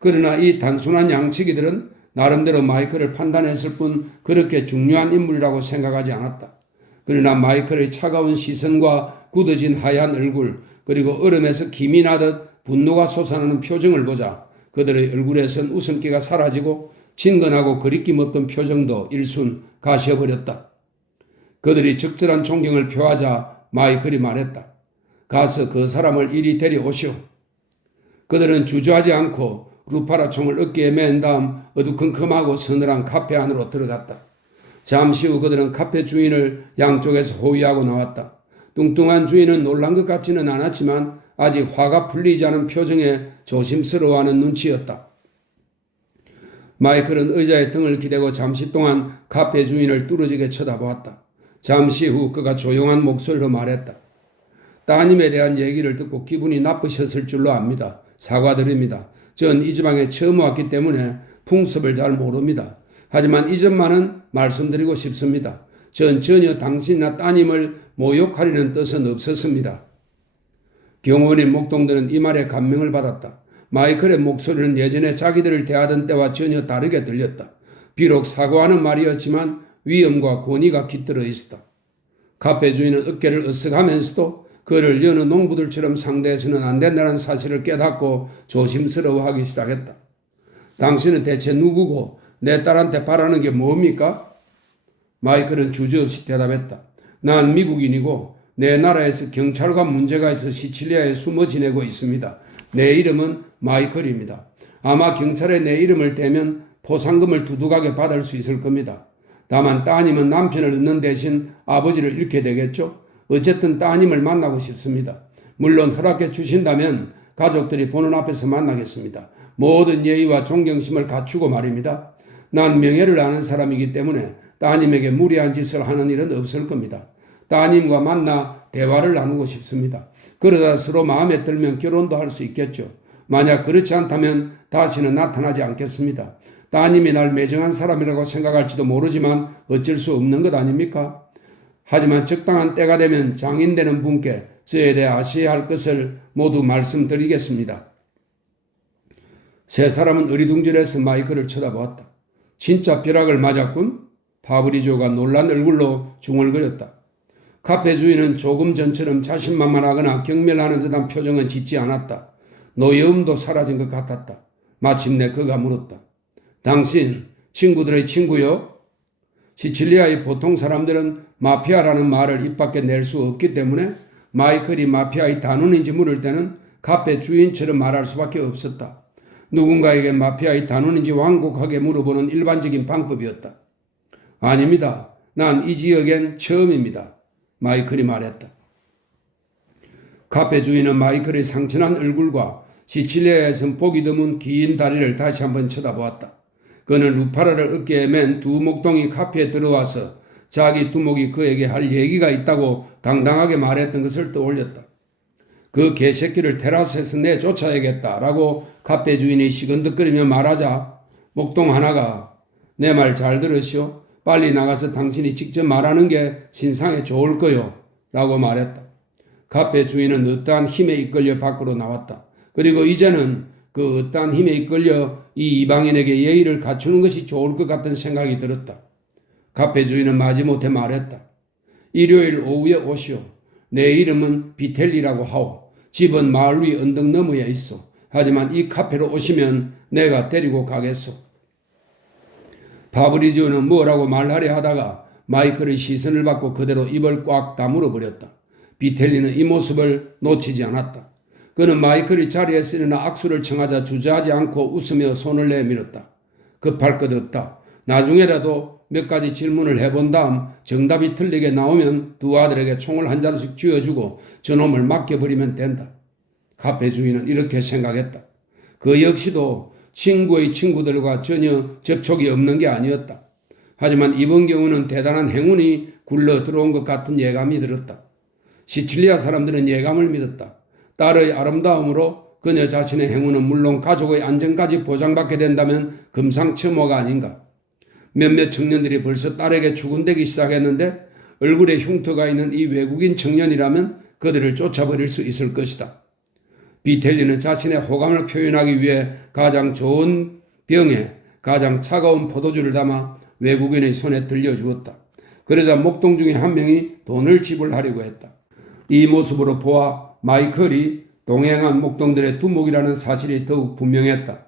그러나 이 단순한 양치기들은 나름대로 마이클을 판단했을 뿐 그렇게 중요한 인물이라고 생각하지 않았다. 그러나 마이클의 차가운 시선과 굳어진 하얀 얼굴 그리고 얼음에서 김이 나듯 분노가 솟아나는 표정을 보자 그들의 얼굴에선 웃음기가 사라지고 친근하고 거리낌 없던 표정도 일순 가셔버렸다. 그들이 적절한 존경을 표하자 마이클이 말했다. 가서 그 사람을 이리 데려오시오. 그들은 주저하지 않고 루파라 총을 어깨에 맨 다음 어두컴컴하고 서늘한 카페 안으로 들어갔다. 잠시 후 그들은 카페 주인을 양쪽에서 호위하고 나왔다. 뚱뚱한 주인은 놀란 것 같지는 않았지만 아직 화가 풀리지 않은 표정에 조심스러워하는 눈치였다. 마이클은 의자에 등을 기대고 잠시 동안 카페 주인을 뚫어지게 쳐다보았다. 잠시 후 그가 조용한 목소리로 말했다. 따님에 대한 얘기를 듣고 기분이 나쁘셨을 줄로 압니다. 사과드립니다. 전 이 지방에 처음 왔기 때문에 풍습을 잘 모릅니다. 하지만 이 점만은 말씀드리고 싶습니다. 전 전혀 당신이나 따님을 모욕하려는 뜻은 없었습니다. 경호원인 목동들은 이 말에 감명을 받았다. 마이클의 목소리는 예전에 자기들을 대하던 때와 전혀 다르게 들렸다. 비록 사과하는 말이었지만 위엄과 권위가 깃들어 있었다. 카페 주인은 어깨를 으쓱하면서도 그를 여느 농부들처럼 상대해서는 안 된다는 사실을 깨닫고 조심스러워하기 시작했다. 당신은 대체 누구고 내 딸한테 바라는 게 뭡니까? 마이클은 주저없이 대답했다. 난 미국인이고 내 나라에서 경찰관 문제가 있어 시칠리아에 숨어 지내고 있습니다. 내 이름은 마이클입니다. 아마 경찰에 내 이름을 대면 포상금을 두둑하게 받을 수 있을 겁니다. 다만 따님은 남편을 얻는 대신 아버지를 잃게 되겠죠? 어쨌든 따님을 만나고 싶습니다. 물론 허락해 주신다면 가족들이 보는 앞에서 만나겠습니다. 모든 예의와 존경심을 갖추고 말입니다. 난 명예를 아는 사람이기 때문에 따님에게 무리한 짓을 하는 일은 없을 겁니다. 따님과 만나 대화를 나누고 싶습니다. 그러다 서로 마음에 들면 결혼도 할 수 있겠죠. 만약 그렇지 않다면 다시는 나타나지 않겠습니다. 따님이 날 매정한 사람이라고 생각할지도 모르지만 어쩔 수 없는 것 아닙니까? 하지만 적당한 때가 되면 장인되는 분께 저에 대해 아셔야 할 것을 모두 말씀드리겠습니다. 세 사람은 어리둥절해서 마이클을 쳐다보았다. 진짜 벼락을 맞았군? 파브리조가 놀란 얼굴로 중얼거렸다. 카페 주인은 조금 전처럼 자신만만하거나 경멸하는 듯한 표정은 짓지 않았다. 노여움도 사라진 것 같았다. 마침내 그가 물었다. 당신 친구들의 친구요? 시칠리아의 보통 사람들은 마피아라는 말을 입 밖에 낼 수 없기 때문에 마이클이 마피아의 단원인지 물을 때는 카페 주인처럼 말할 수밖에 없었다. 누군가에게 마피아의 단원인지 완곡하게 물어보는 일반적인 방법이었다. 아닙니다. 난 이 지역엔 처음입니다. 마이클이 말했다. 카페 주인은 마이클의 상처난 얼굴과 시칠리아에선 보기 드문 긴 다리를 다시 한번 쳐다보았다. 그는 루파라를 어깨에 맨 두 목동이 카페에 들어와서 자기 두목이 그에게 할 얘기가 있다고 당당하게 말했던 것을 떠올렸다. 그 개새끼를 테라스에서 내쫓아야겠다라고 카페 주인이 시건덕거리며 말하자 목동 하나가 내 말 잘 들으시오. 빨리 나가서 당신이 직접 말하는 게 신상에 좋을 거요. 라고 말했다. 카페 주인은 어떠한 힘에 이끌려 밖으로 나왔다. 그리고 이제는 그 어떠한 힘에 이끌려 이 이방인에게 예의를 갖추는 것이 좋을 것 같은 생각이 들었다. 카페 주인은 마지못해 말했다. 일요일 오후에 오시오. 내 이름은 비텔리라고 하오. 집은 마을 위 언덕 너머에 있어. 하지만 이 카페로 오시면 내가 데리고 가겠소. 파브리지오는 뭐라고 말하려 하다가 마이클의 시선을 받고 그대로 입을 꽉 다물어 버렸다. 비텔리는 이 모습을 놓치지 않았다. 그는 마이클이 자리에 쓰려나 악수를 청하자 주저하지 않고 웃으며 손을 내밀었다. 급할 것 없다. 나중에라도 몇 가지 질문을 해본 다음 정답이 틀리게 나오면 두 아들에게 총을 한 잔씩 쥐어주고 저놈을 맡겨버리면 된다. 카페 주인은 이렇게 생각했다. 그 역시도 친구의 친구들과 전혀 접촉이 없는 게 아니었다. 하지만 이번 경우는 대단한 행운이 굴러 들어온 것 같은 예감이 들었다. 시칠리아 사람들은 예감을 믿었다. 딸의 아름다움으로 그녀 자신의 행운은 물론 가족의 안전까지 보장받게 된다면 금상첨화가 아닌가. 몇몇 청년들이 벌써 딸에게 주근대기 시작했는데 얼굴에 흉터가 있는 이 외국인 청년이라면 그들을 쫓아버릴 수 있을 것이다. 비텔리는 자신의 호감을 표현하기 위해 가장 좋은 병에 가장 차가운 포도주를 담아 외국인의 손에 들려주었다. 그러자 목동 중에 한 명이 돈을 지불하려고 했다. 이 모습으로 보아 마이클이 동행한 목동들의 두목이라는 사실이 더욱 분명했다.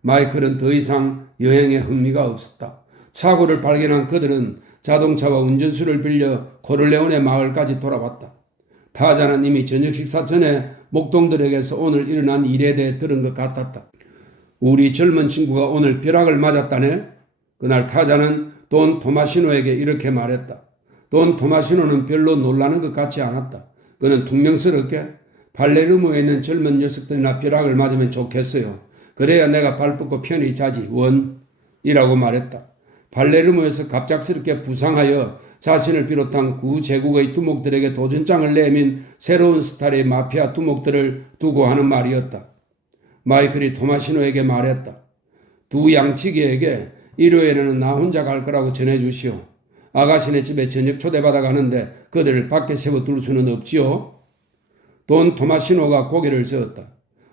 마이클은 더 이상 여행에 흥미가 없었다. 착오를 발견한 그들은 자동차와 운전수를 빌려 코를레온의 마을까지 돌아왔다. 타자는 이미 저녁 식사 전에 목동들에게서 오늘 일어난 일에 대해 들은 것 같았다. 우리 젊은 친구가 오늘 벼락을 맞았다네. 그날 타자는 돈 토마시노에게 이렇게 말했다. 돈 토마시노는 별로 놀라는 것 같지 않았다. 그는 퉁명스럽게 발레르모에 있는 젊은 녀석들이나 벼락을 맞으면 좋겠어요. 그래야 내가 발 뻗고 편히 자지 원이라고 말했다. 발레르모에서 갑작스럽게 부상하여 자신을 비롯한 구제국의 두목들에게 도전장을 내민 새로운 스타일의 마피아 두목들을 두고 하는 말이었다. 마이클이 토마시노에게 말했다. 두 양치기에게 일요일에는 나 혼자 갈 거라고 전해주시오. 아가씨네 집에 저녁 초대받아 가는데 그들을 밖에 세워둘 수는 없지요. 돈 토마시노가 고개를 저었다.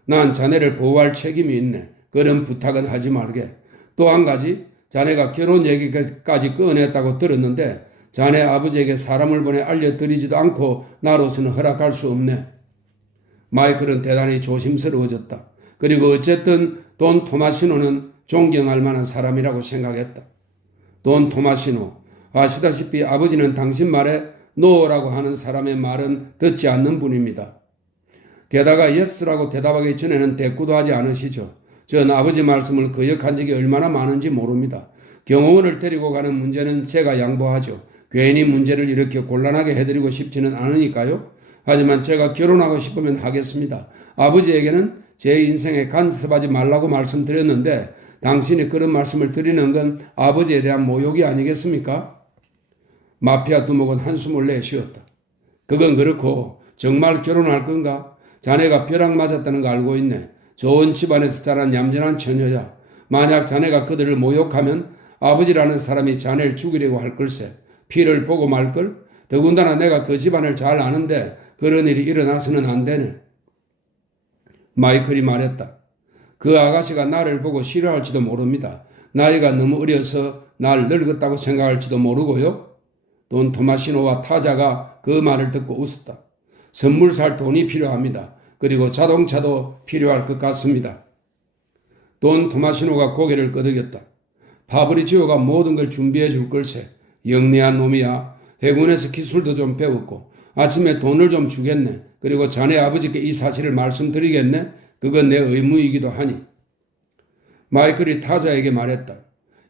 난 자네를 보호할 책임이 있네. 그런 부탁은 하지 말게. 또 한 가지 자네가 결혼 얘기까지 꺼냈다고 들었는데 자네 아버지에게 사람을 보내 알려드리지도 않고 나로서는 허락할 수 없네. 마이클은 대단히 조심스러워졌다. 그리고 어쨌든 돈 토마시노는 존경할 만한 사람이라고 생각했다. 돈 토마시노, 아시다시피 아버지는 당신 말에 노라고 하는 사람의 말은 듣지 않는 분입니다. 게다가 예스라고 대답하기 전에는 대꾸도 하지 않으시죠. 전 아버지 말씀을 거역한 적이 얼마나 많은지 모릅니다. 경호원을 데리고 가는 문제는 제가 양보하죠. 괜히 문제를 이렇게 곤란하게 해드리고 싶지는 않으니까요. 하지만 제가 결혼하고 싶으면 하겠습니다. 아버지에게는 제 인생에 간섭하지 말라고 말씀드렸는데 당신이 그런 말씀을 드리는 건 아버지에 대한 모욕이 아니겠습니까? 마피아 두목은 한숨을 내쉬었다. 그건 그렇고 정말 결혼할 건가? 자네가 벼락 맞았다는 거 알고 있네. 좋은 집안에서 자란 얌전한 처녀야. 만약 자네가 그들을 모욕하면 아버지라는 사람이 자네를 죽이려고 할 걸세. 피를 보고 말걸? 더군다나 내가 그 집안을 잘 아는데 그런 일이 일어나서는 안 되네. 마이클이 말했다. 그 아가씨가 나를 보고 싫어할지도 모릅니다. 나이가 너무 어려서 날 늙었다고 생각할지도 모르고요. 돈 토마시노와 타자가 그 말을 듣고 웃었다. 선물 살 돈이 필요합니다. 그리고 자동차도 필요할 것 같습니다. 돈 토마시노가 고개를 끄덕였다. 파브리지오가 모든 걸 준비해 줄 걸세. 영리한 놈이야. 해군에서 기술도 좀 배웠고 아침에 돈을 좀 주겠네. 그리고 자네 아버지께 이 사실을 말씀드리겠네. 그건 내 의무이기도 하니. 마이클이 타자에게 말했다.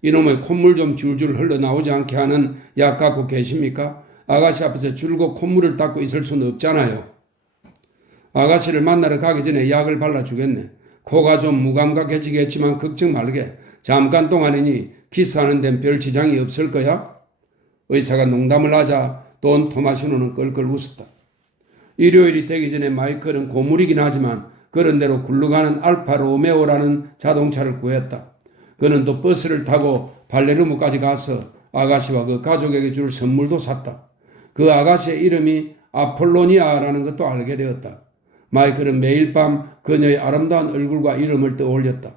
이놈의 콧물 좀 줄줄 흘러나오지 않게 하는 약 갖고 계십니까? 아가씨 앞에서 줄곧 콧물을 닦고 있을 수는 없잖아요. 아가씨를 만나러 가기 전에 약을 발라주겠네. 코가 좀 무감각해지겠지만 걱정 말게. 잠깐 동안이니 키스하는 데는 별 지장이 없을 거야. 의사가 농담을 하자 돈 토마시노는 껄껄 웃었다. 일요일이 되기 전에 마이클은 고물이긴 하지만 그런 대로 굴러가는 알파 로메오라는 자동차를 구했다. 그는 또 버스를 타고 발레르모까지 가서 아가씨와 그 가족에게 줄 선물도 샀다. 그 아가씨의 이름이 아폴로니아라는 것도 알게 되었다. 마이클은 매일 밤 그녀의 아름다운 얼굴과 이름을 떠올렸다.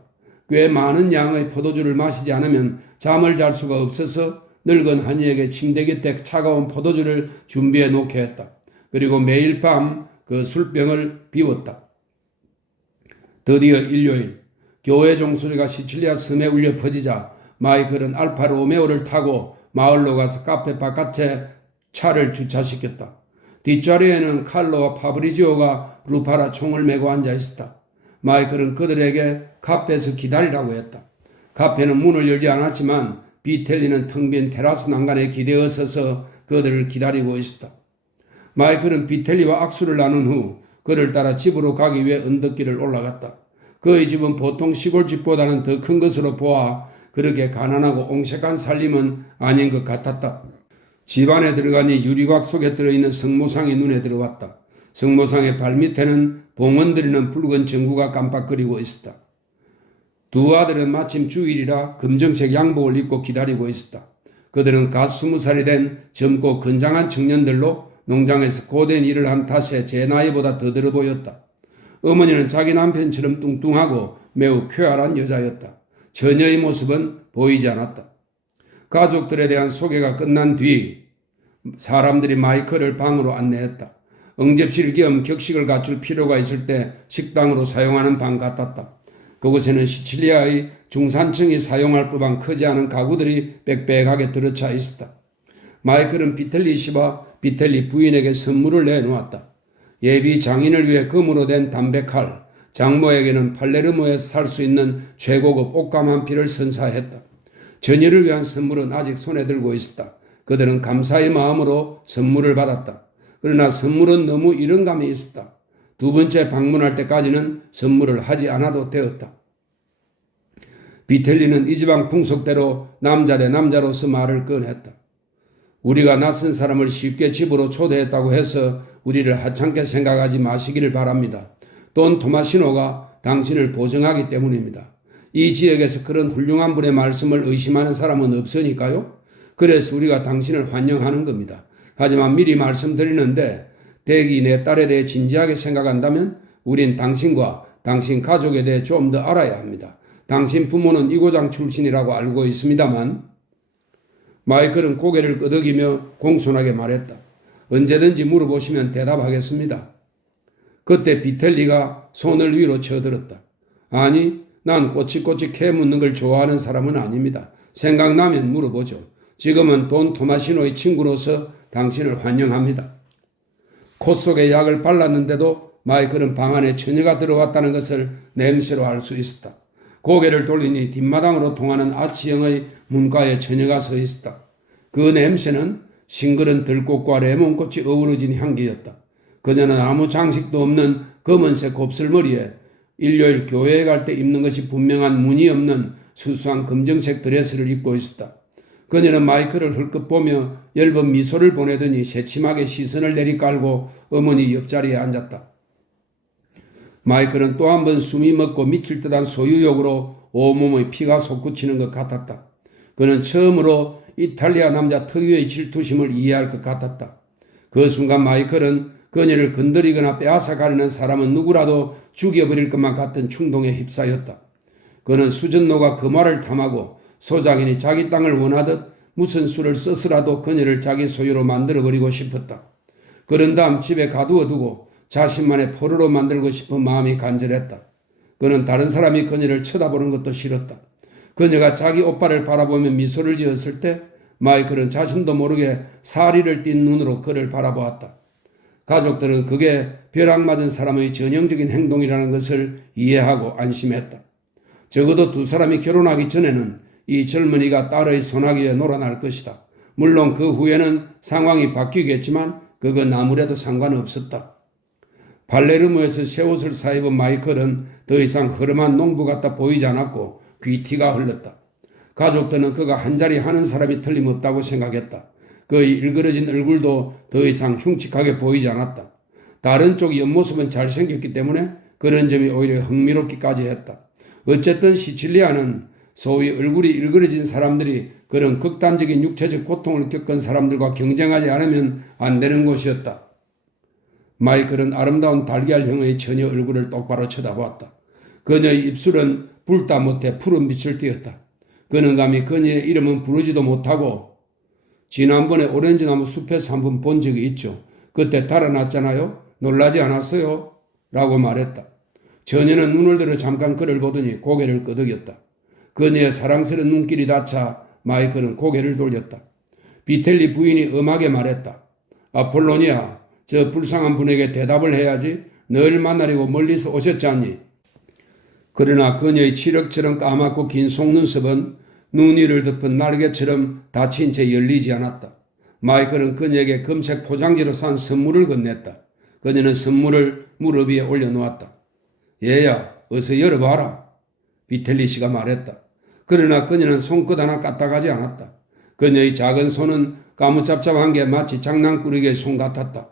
꽤 많은 양의 포도주를 마시지 않으면 잠을 잘 수가 없어서 늙은 한이에게 침대 곁에 차가운 포도주를 준비해 놓게 했다. 그리고 매일 밤 그 술병을 비웠다. 드디어 일요일, 교회 종소리가 시칠리아 섬에 울려 퍼지자 마이클은 알파 로메오를 타고 마을로 가서 카페 바깥에 차를 주차시켰다. 뒷자리에는 칼로와 파브리지오가 루파라 총을 메고 앉아 있었다. 마이클은 그들에게 카페에서 기다리라고 했다. 카페는 문을 열지 않았지만 비텔리는 텅 빈 테라스 난간에 기대어 서서 그들을 기다리고 있었다. 마이클은 비텔리와 악수를 나눈 후 그를 따라 집으로 가기 위해 언덕길을 올라갔다. 그의 집은 보통 시골집보다는 더 큰 것으로 보아 그렇게 가난하고 옹색한 살림은 아닌 것 같았다. 집 안에 들어가니 유리곽 속에 들어있는 성모상이 눈에 들어왔다. 성모상의 발밑에는 봉헌 드리는 붉은 전구가 깜빡거리고 있었다. 두 아들은 마침 주일이라 검정색 양복을 입고 기다리고 있었다. 그들은 갓 20살이 된 젊고 건장한 청년들로 농장에서 고된 일을 한 탓에 제 나이보다 더 들어 보였다. 어머니는 자기 남편처럼 뚱뚱하고 매우 쾌활한 여자였다. 처녀의 모습은 보이지 않았다. 가족들에 대한 소개가 끝난 뒤 사람들이 마이클을 방으로 안내했다. 응접실 겸 격식을 갖출 필요가 있을 때 식당으로 사용하는 방 같았다. 그곳에는 시칠리아의 중산층이 사용할 법한 크지 않은 가구들이 빽빽하게 들어차 있었다. 마이클은 비텔리 씨와 비텔리 부인에게 선물을 내놓았다. 예비 장인을 위해 금으로 된 담배칼, 장모에게는 팔레르모에서 살 수 있는 최고급 옷감 한 필을 선사했다. 전이를 위한 선물은 아직 손에 들고 있었다. 그들은 감사의 마음으로 선물을 받았다. 그러나 선물은 너무 이른감이 있었다. 두 번째 방문할 때까지는 선물을 하지 않아도 되었다. 비텔리는 이 지방 풍속대로 남자 대 남자로서 말을 꺼냈다. 우리가 낯선 사람을 쉽게 집으로 초대했다고 해서 우리를 하찮게 생각하지 마시기를 바랍니다. 돈 토마시노가 당신을 보증하기 때문입니다. 이 지역에서 그런 훌륭한 분의 말씀을 의심하는 사람은 없으니까요. 그래서 우리가 당신을 환영하는 겁니다. 하지만 미리 말씀드리는데 대기 내 딸에 대해 진지하게 생각한다면 우린 당신과 당신 가족에 대해 좀 더 알아야 합니다. 당신 부모는 이고장 출신이라고 알고 있습니다만 마이클은 고개를 끄덕이며 공손하게 말했다. 언제든지 물어보시면 대답하겠습니다. 그때 비텔리가 손을 위로 쳐들었다. 아니, 난 꼬치꼬치 캐묻는 걸 좋아하는 사람은 아닙니다. 생각나면 물어보죠. 지금은 돈 토마시노의 친구로서 당신을 환영합니다. 코 속에 약을 발랐는데도 마이클은 방 안에 처녀가 들어왔다는 것을 냄새로 알 수 있었다. 고개를 돌리니 뒷마당으로 통하는 아치형의 문가에 처녀가 서 있었다. 그 냄새는 싱그런 들꽃과 레몬꽃이 어우러진 향기였다. 그녀는 아무 장식도 없는 검은색 곱슬머리에 일요일 교회에 갈 때 입는 것이 분명한 무늬 없는 수수한 검정색 드레스를 입고 있었다. 그녀는 마이클을 헐끗 보며 엷은 미소를 보내더니 새침하게 시선을 내리깔고 어머니 옆자리에 앉았다. 마이클은 또 한 번 숨이 멎고 미칠 듯한 소유욕으로 온몸의 피가 솟구치는 것 같았다. 그는 처음으로 이탈리아 남자 특유의 질투심을 이해할 것 같았다. 그 순간 마이클은 그녀를 건드리거나 빼앗아가려는 사람은 누구라도 죽여버릴 것만 같은 충동에 휩싸였다. 그는 수전노가 그 말을 탐하고 소장인이 자기 땅을 원하듯 무슨 수를 써서라도 그녀를 자기 소유로 만들어버리고 싶었다. 그런 다음 집에 가두어두고 자신만의 포로로 만들고 싶은 마음이 간절했다. 그는 다른 사람이 그녀를 쳐다보는 것도 싫었다. 그녀가 자기 오빠를 바라보며 미소를 지었을 때 마이클은 자신도 모르게 사리를 띤 눈으로 그를 바라보았다. 가족들은 그게 벼락 맞은 사람의 전형적인 행동이라는 것을 이해하고 안심했다. 적어도 두 사람이 결혼하기 전에는 이 젊은이가 딸의 소나기에 놀아날 것이다. 물론 그 후에는 상황이 바뀌겠지만 그건 아무래도 상관없었다. 발레르모에서 새 옷을 사입은 마이클은 더 이상 허름한 농부 같아 보이지 않았고 귀티가 흘렀다. 가족들은 그가 한자리 하는 사람이 틀림없다고 생각했다. 그의 일그러진 얼굴도 더 이상 흉측하게 보이지 않았다. 다른 쪽 옆모습은 잘생겼기 때문에 그런 점이 오히려 흥미롭기까지 했다. 어쨌든 시칠리아는 소위 얼굴이 일그러진 사람들이 그런 극단적인 육체적 고통을 겪은 사람들과 경쟁하지 않으면 안 되는 곳이었다. 마이클은 아름다운 달걀형의 처녀 얼굴을 똑바로 쳐다보았다. 그녀의 입술은 붉다 못해 푸른 빛을 띠었다. 그는 감히 그녀의 이름은 부르지도 못하고 지난번에 오렌지나무 숲에서 한번 본 적이 있죠. 그때 달아났잖아요. 놀라지 않았어요? 라고 말했다. 처녀는 눈을 들어 잠깐 그를 보더니 고개를 끄덕였다. 그녀의 사랑스러운 눈길이 닿자 마이클은 고개를 돌렸다. 비텔리 부인이 엄하게 말했다. 아폴로니아, 저 불쌍한 분에게 대답을 해야지. 널 만나려고 멀리서 오셨지 않니? 그러나 그녀의 칠흑처럼 까맣고 긴 속눈썹은 눈 위를 덮은 날개처럼 닫힌 채 열리지 않았다. 마이클은 그녀에게 금색 포장지로 싼 선물을 건넸다. 그녀는 선물을 무릎 위에 올려놓았다. 얘야, 어서 열어봐라. 비텔리 씨가 말했다. 그러나 그녀는 손끝 하나 까딱하지 않았다. 그녀의 작은 손은 까무잡잡한 게 마치 장난꾸러기의 손 같았다.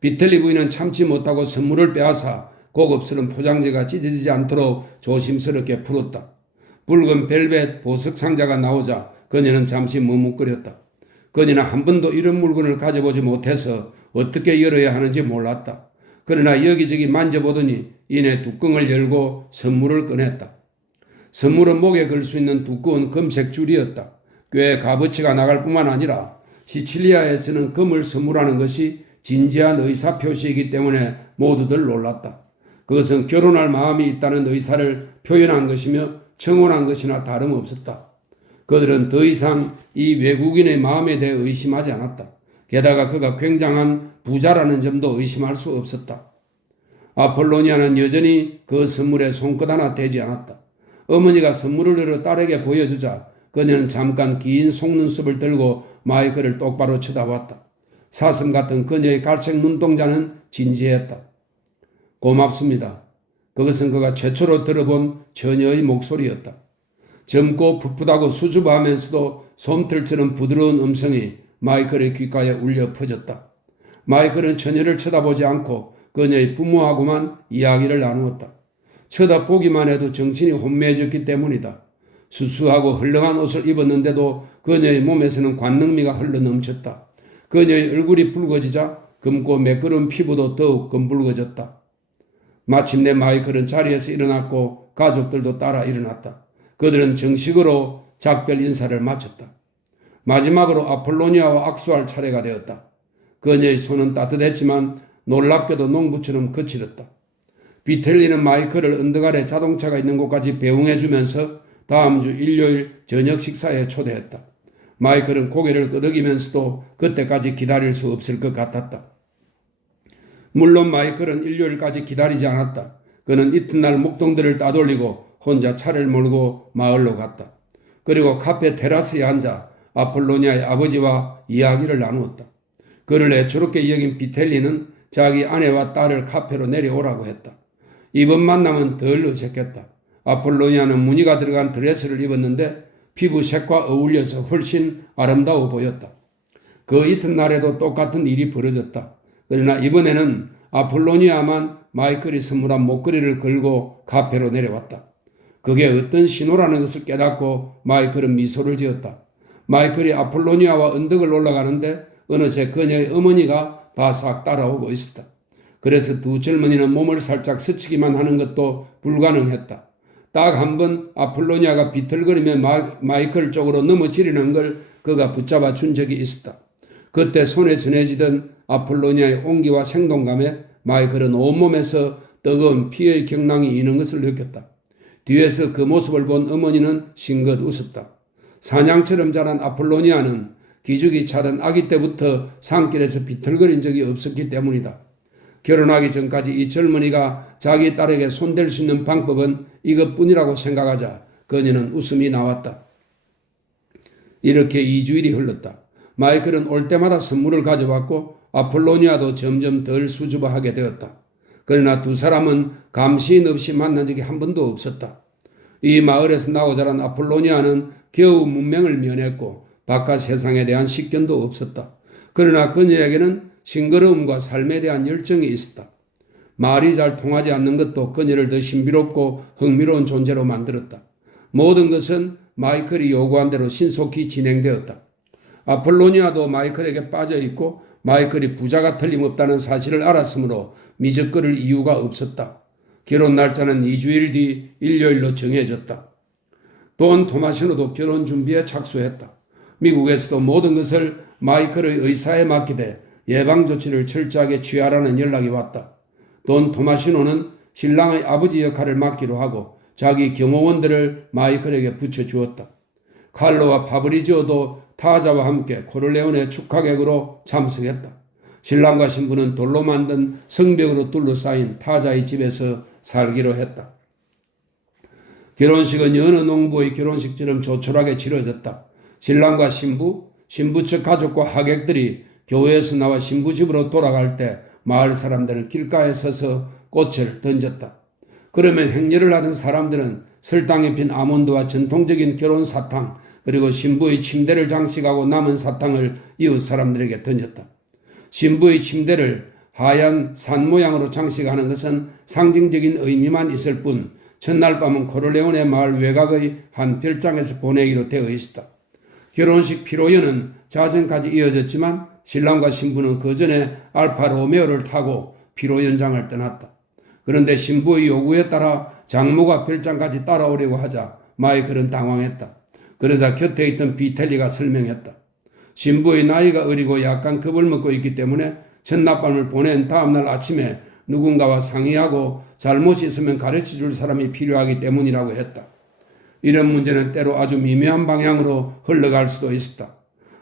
비텔리 부인은 참지 못하고 선물을 빼앗아 고급스러운 포장지가 찢어지지 않도록 조심스럽게 풀었다. 붉은 벨벳 보석 상자가 나오자 그녀는 잠시 머뭇거렸다. 그녀는 한 번도 이런 물건을 가져보지 못해서 어떻게 열어야 하는지 몰랐다. 그러나 여기저기 만져보더니 이내 뚜껑을 열고 선물을 꺼냈다. 선물은 목에 걸 수 있는 두꺼운 금색 줄이었다. 꽤 값어치가 나갈 뿐만 아니라 시칠리아에서는 금을 선물하는 것이 진지한 의사 표시이기 때문에 모두들 놀랐다. 그것은 결혼할 마음이 있다는 의사를 표현한 것이며 청혼한 것이나 다름없었다. 그들은 더 이상 이 외국인의 마음에 대해 의심하지 않았다. 게다가 그가 굉장한 부자라는 점도 의심할 수 없었다. 아폴로니아는 여전히 그 선물에 손끝 하나 대지 않았다. 어머니가 선물을 열어 딸에게 보여주자 그녀는 잠깐 긴 속눈썹을 들고 마이클을 똑바로 쳐다봤다. 사슴 같은 그녀의 갈색 눈동자는 진지했다. 고맙습니다. 그것은 그가 최초로 들어본 처녀의 목소리였다. 젊고 풋풋하고 수줍어하면서도 솜털처럼 부드러운 음성이 마이클의 귓가에 울려 퍼졌다. 마이클은 처녀를 쳐다보지 않고 그녀의 부모하고만 이야기를 나누었다. 쳐다보기만 해도 정신이 혼미해졌기 때문이다. 수수하고 헐렁한 옷을 입었는데도 그녀의 몸에서는 관능미가 흘러넘쳤다. 그녀의 얼굴이 붉어지자 검고 매끄러운 피부도 더욱 검붉어졌다. 마침내 마이클은 자리에서 일어났고 가족들도 따라 일어났다. 그들은 정식으로 작별 인사를 마쳤다. 마지막으로 아폴로니아와 악수할 차례가 되었다. 그녀의 손은 따뜻했지만 놀랍게도 농부처럼 거칠었다. 비텔리는 마이클을 언덕 아래 자동차가 있는 곳까지 배웅해주면서 다음 주 일요일 저녁 식사에 초대했다. 마이클은 고개를 끄덕이면서도 그때까지 기다릴 수 없을 것 같았다. 물론 마이클은 일요일까지 기다리지 않았다. 그는 이튿날 목동들을 따돌리고 혼자 차를 몰고 마을로 갔다. 그리고 카페 테라스에 앉아 아폴로니아의 아버지와 이야기를 나누었다. 그를 애처롭게 여긴 비텔리는 자기 아내와 딸을 카페로 내려오라고 했다. 이번 만남은 덜 어색했다. 아폴로니아는 무늬가 들어간 드레스를 입었는데 피부색과 어울려서 훨씬 아름다워 보였다. 그 이튿날에도 똑같은 일이 벌어졌다. 그러나 이번에는 아폴로니아만 마이클이 선물한 목걸이를 걸고 카페로 내려왔다. 그게 어떤 신호라는 것을 깨닫고 마이클은 미소를 지었다. 마이클이 아폴로니아와 언덕을 올라가는데 어느새 그녀의 어머니가 바싹 따라오고 있었다. 그래서 두 젊은이는 몸을 살짝 스치기만 하는 것도 불가능했다. 딱 한 번 아폴로니아가 비틀거리며 마이클 쪽으로 넘어지려는 걸 그가 붙잡아 준 적이 있었다. 그때 손에 전해지던 아폴로니아의 온기와 생동감에 마이클은 온몸에서 뜨거운 피의 경랑이 이는 것을 느꼈다. 뒤에서 그 모습을 본 어머니는 싱긋 웃었다. 사냥처럼 자란 아폴로니아는 기죽이 차던 아기 때부터 산길에서 비틀거린 적이 없었기 때문이다. 결혼하기 전까지 이 젊은이가 자기 딸에게 손댈 수 있는 방법은 이것뿐이라고 생각하자 그녀는 웃음이 나왔다. 이렇게 2주일이 흘렀다. 마이클은 올 때마다 선물을 가져왔고 아폴로니아도 점점 덜 수줍어하게 되었다. 그러나 두 사람은 감시인 없이 만난 적이 한 번도 없었다. 이 마을에서 나고 자란 아폴로니아는 겨우 문맹을 면했고 바깥 세상에 대한 식견도 없었다. 그러나 그녀에게는 싱그러움과 삶에 대한 열정이 있었다. 말이 잘 통하지 않는 것도 그녀를 더 신비롭고 흥미로운 존재로 만들었다. 모든 것은 마이클이 요구한 대로 신속히 진행되었다. 아폴로니아도 마이클에게 빠져 있고 마이클이 부자가 틀림없다는 사실을 알았으므로 미적거릴 이유가 없었다. 결혼 날짜는 2주일 뒤 일요일로 정해졌다. 돈 토마시노도 결혼 준비에 착수했다. 미국에서도 모든 것을 마이클의 의사에 맡기되 예방조치를 철저하게 취하라는 연락이 왔다. 돈 토마시노는 신랑의 아버지 역할을 맡기로 하고 자기 경호원들을 마이클에게 붙여주었다. 칼로와 파브리지오도 타자와 함께 코를레오네 축하객으로 참석했다. 신랑과 신부는 돌로 만든 성벽으로 둘러싸인 타자의 집에서 살기로 했다. 결혼식은 여느 농부의 결혼식처럼 조촐하게 치러졌다. 신랑과 신부, 신부 측 가족과 하객들이 교회에서 나와 신부 집으로 돌아갈 때 마을 사람들은 길가에 서서 꽃을 던졌다. 그러면 행렬을 하던 사람들은 설탕에 핀 아몬드와 전통적인 결혼 사탕 그리고 신부의 침대를 장식하고 남은 사탕을 이웃 사람들에게 던졌다. 신부의 침대를 하얀 산 모양으로 장식하는 것은 상징적인 의미만 있을 뿐 첫날 밤은 코를레오네 마을 외곽의 한 별장에서 보내기로 되어 있었다. 결혼식 피로연은 자정까지 이어졌지만 신랑과 신부는 그 전에 알파 로메오를 타고 피로연장을 떠났다. 그런데 신부의 요구에 따라 장모가 별장까지 따라오려고 하자 마이클은 당황했다. 그러자 곁에 있던 비텔리가 설명했다. 신부의 나이가 어리고 약간 겁을 먹고 있기 때문에 전날밤을 보낸 다음날 아침에 누군가와 상의하고 잘못이 있으면 가르쳐줄 사람이 필요하기 때문이라고 했다. 이런 문제는 때로 아주 미묘한 방향으로 흘러갈 수도 있었다.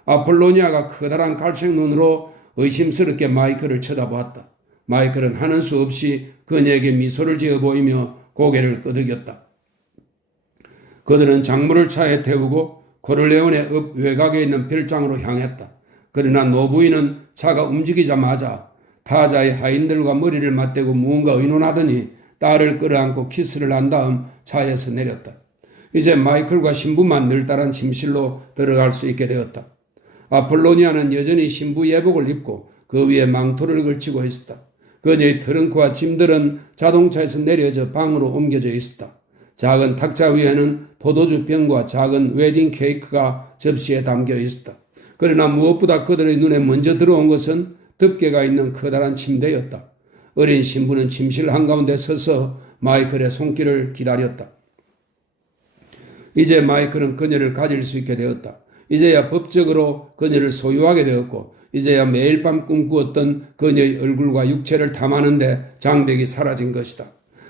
아폴로니아가 커다란 갈색 눈으로 의심스럽게 마이클을 쳐다보았다. 마이클은 하는 수 없이 그녀에게 미소를 지어 보이며 고개를 끄덕였다. 그들은 장모를 차에 태우고 코를레오네 읍 외곽에 있는 별장으로 향했다. 그러나 노부인은 차가 움직이자마자 타자의 하인들과 머리를 맞대고 무언가 의논하더니 딸을 끌어안고 키스를 한 다음 차에서 내렸다. 이제 마이클과 신부만 늘따란 침실로 들어갈 수 있게 되었다. 아폴로니아는 여전히 신부 예복을 입고 그 위에 망토를 걸치고 있었다. 그녀의 트렁크와 짐들은 자동차에서 내려져 방으로 옮겨져 있었다. 작은 탁자 위에는 포도주 병과 작은 웨딩 케이크가 접시에 담겨 있었다. 그러나 무엇보다 그들의 눈에 먼저 들어온 것은 덮개가 있는 커다란 침대였다. 어린 신부는 침실 한가운데 서서 마이클의 손길을 기다렸다. 이제 마이클은 그녀를 가질 수 있게 되었다. 이제야 법적으로 그녀를 소유하게 되었고 이제야 매일 밤 꿈꾸었던 그녀의 얼굴과 육체를 탐하는데 장벽이 사라진 것이다.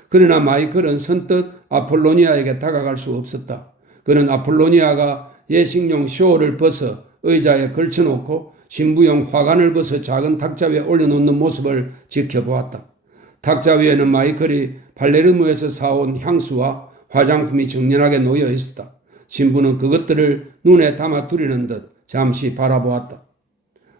그러나 마이클은 선뜻 아폴로니아에게 다가갈 수 없었다. 그는 아폴로니아가 예식용 쇼를 벗어 의자에 걸쳐놓고 신부용 화관을 벗어 작은 탁자 위에 올려놓는 모습을 지켜보았다. 탁자 위에는 마이클이 팔레르모에서 사온 향수와 화장품이 정연하게 놓여 있었다. 신부는 그것들을 눈에 담아두려는 듯 잠시 바라보았다.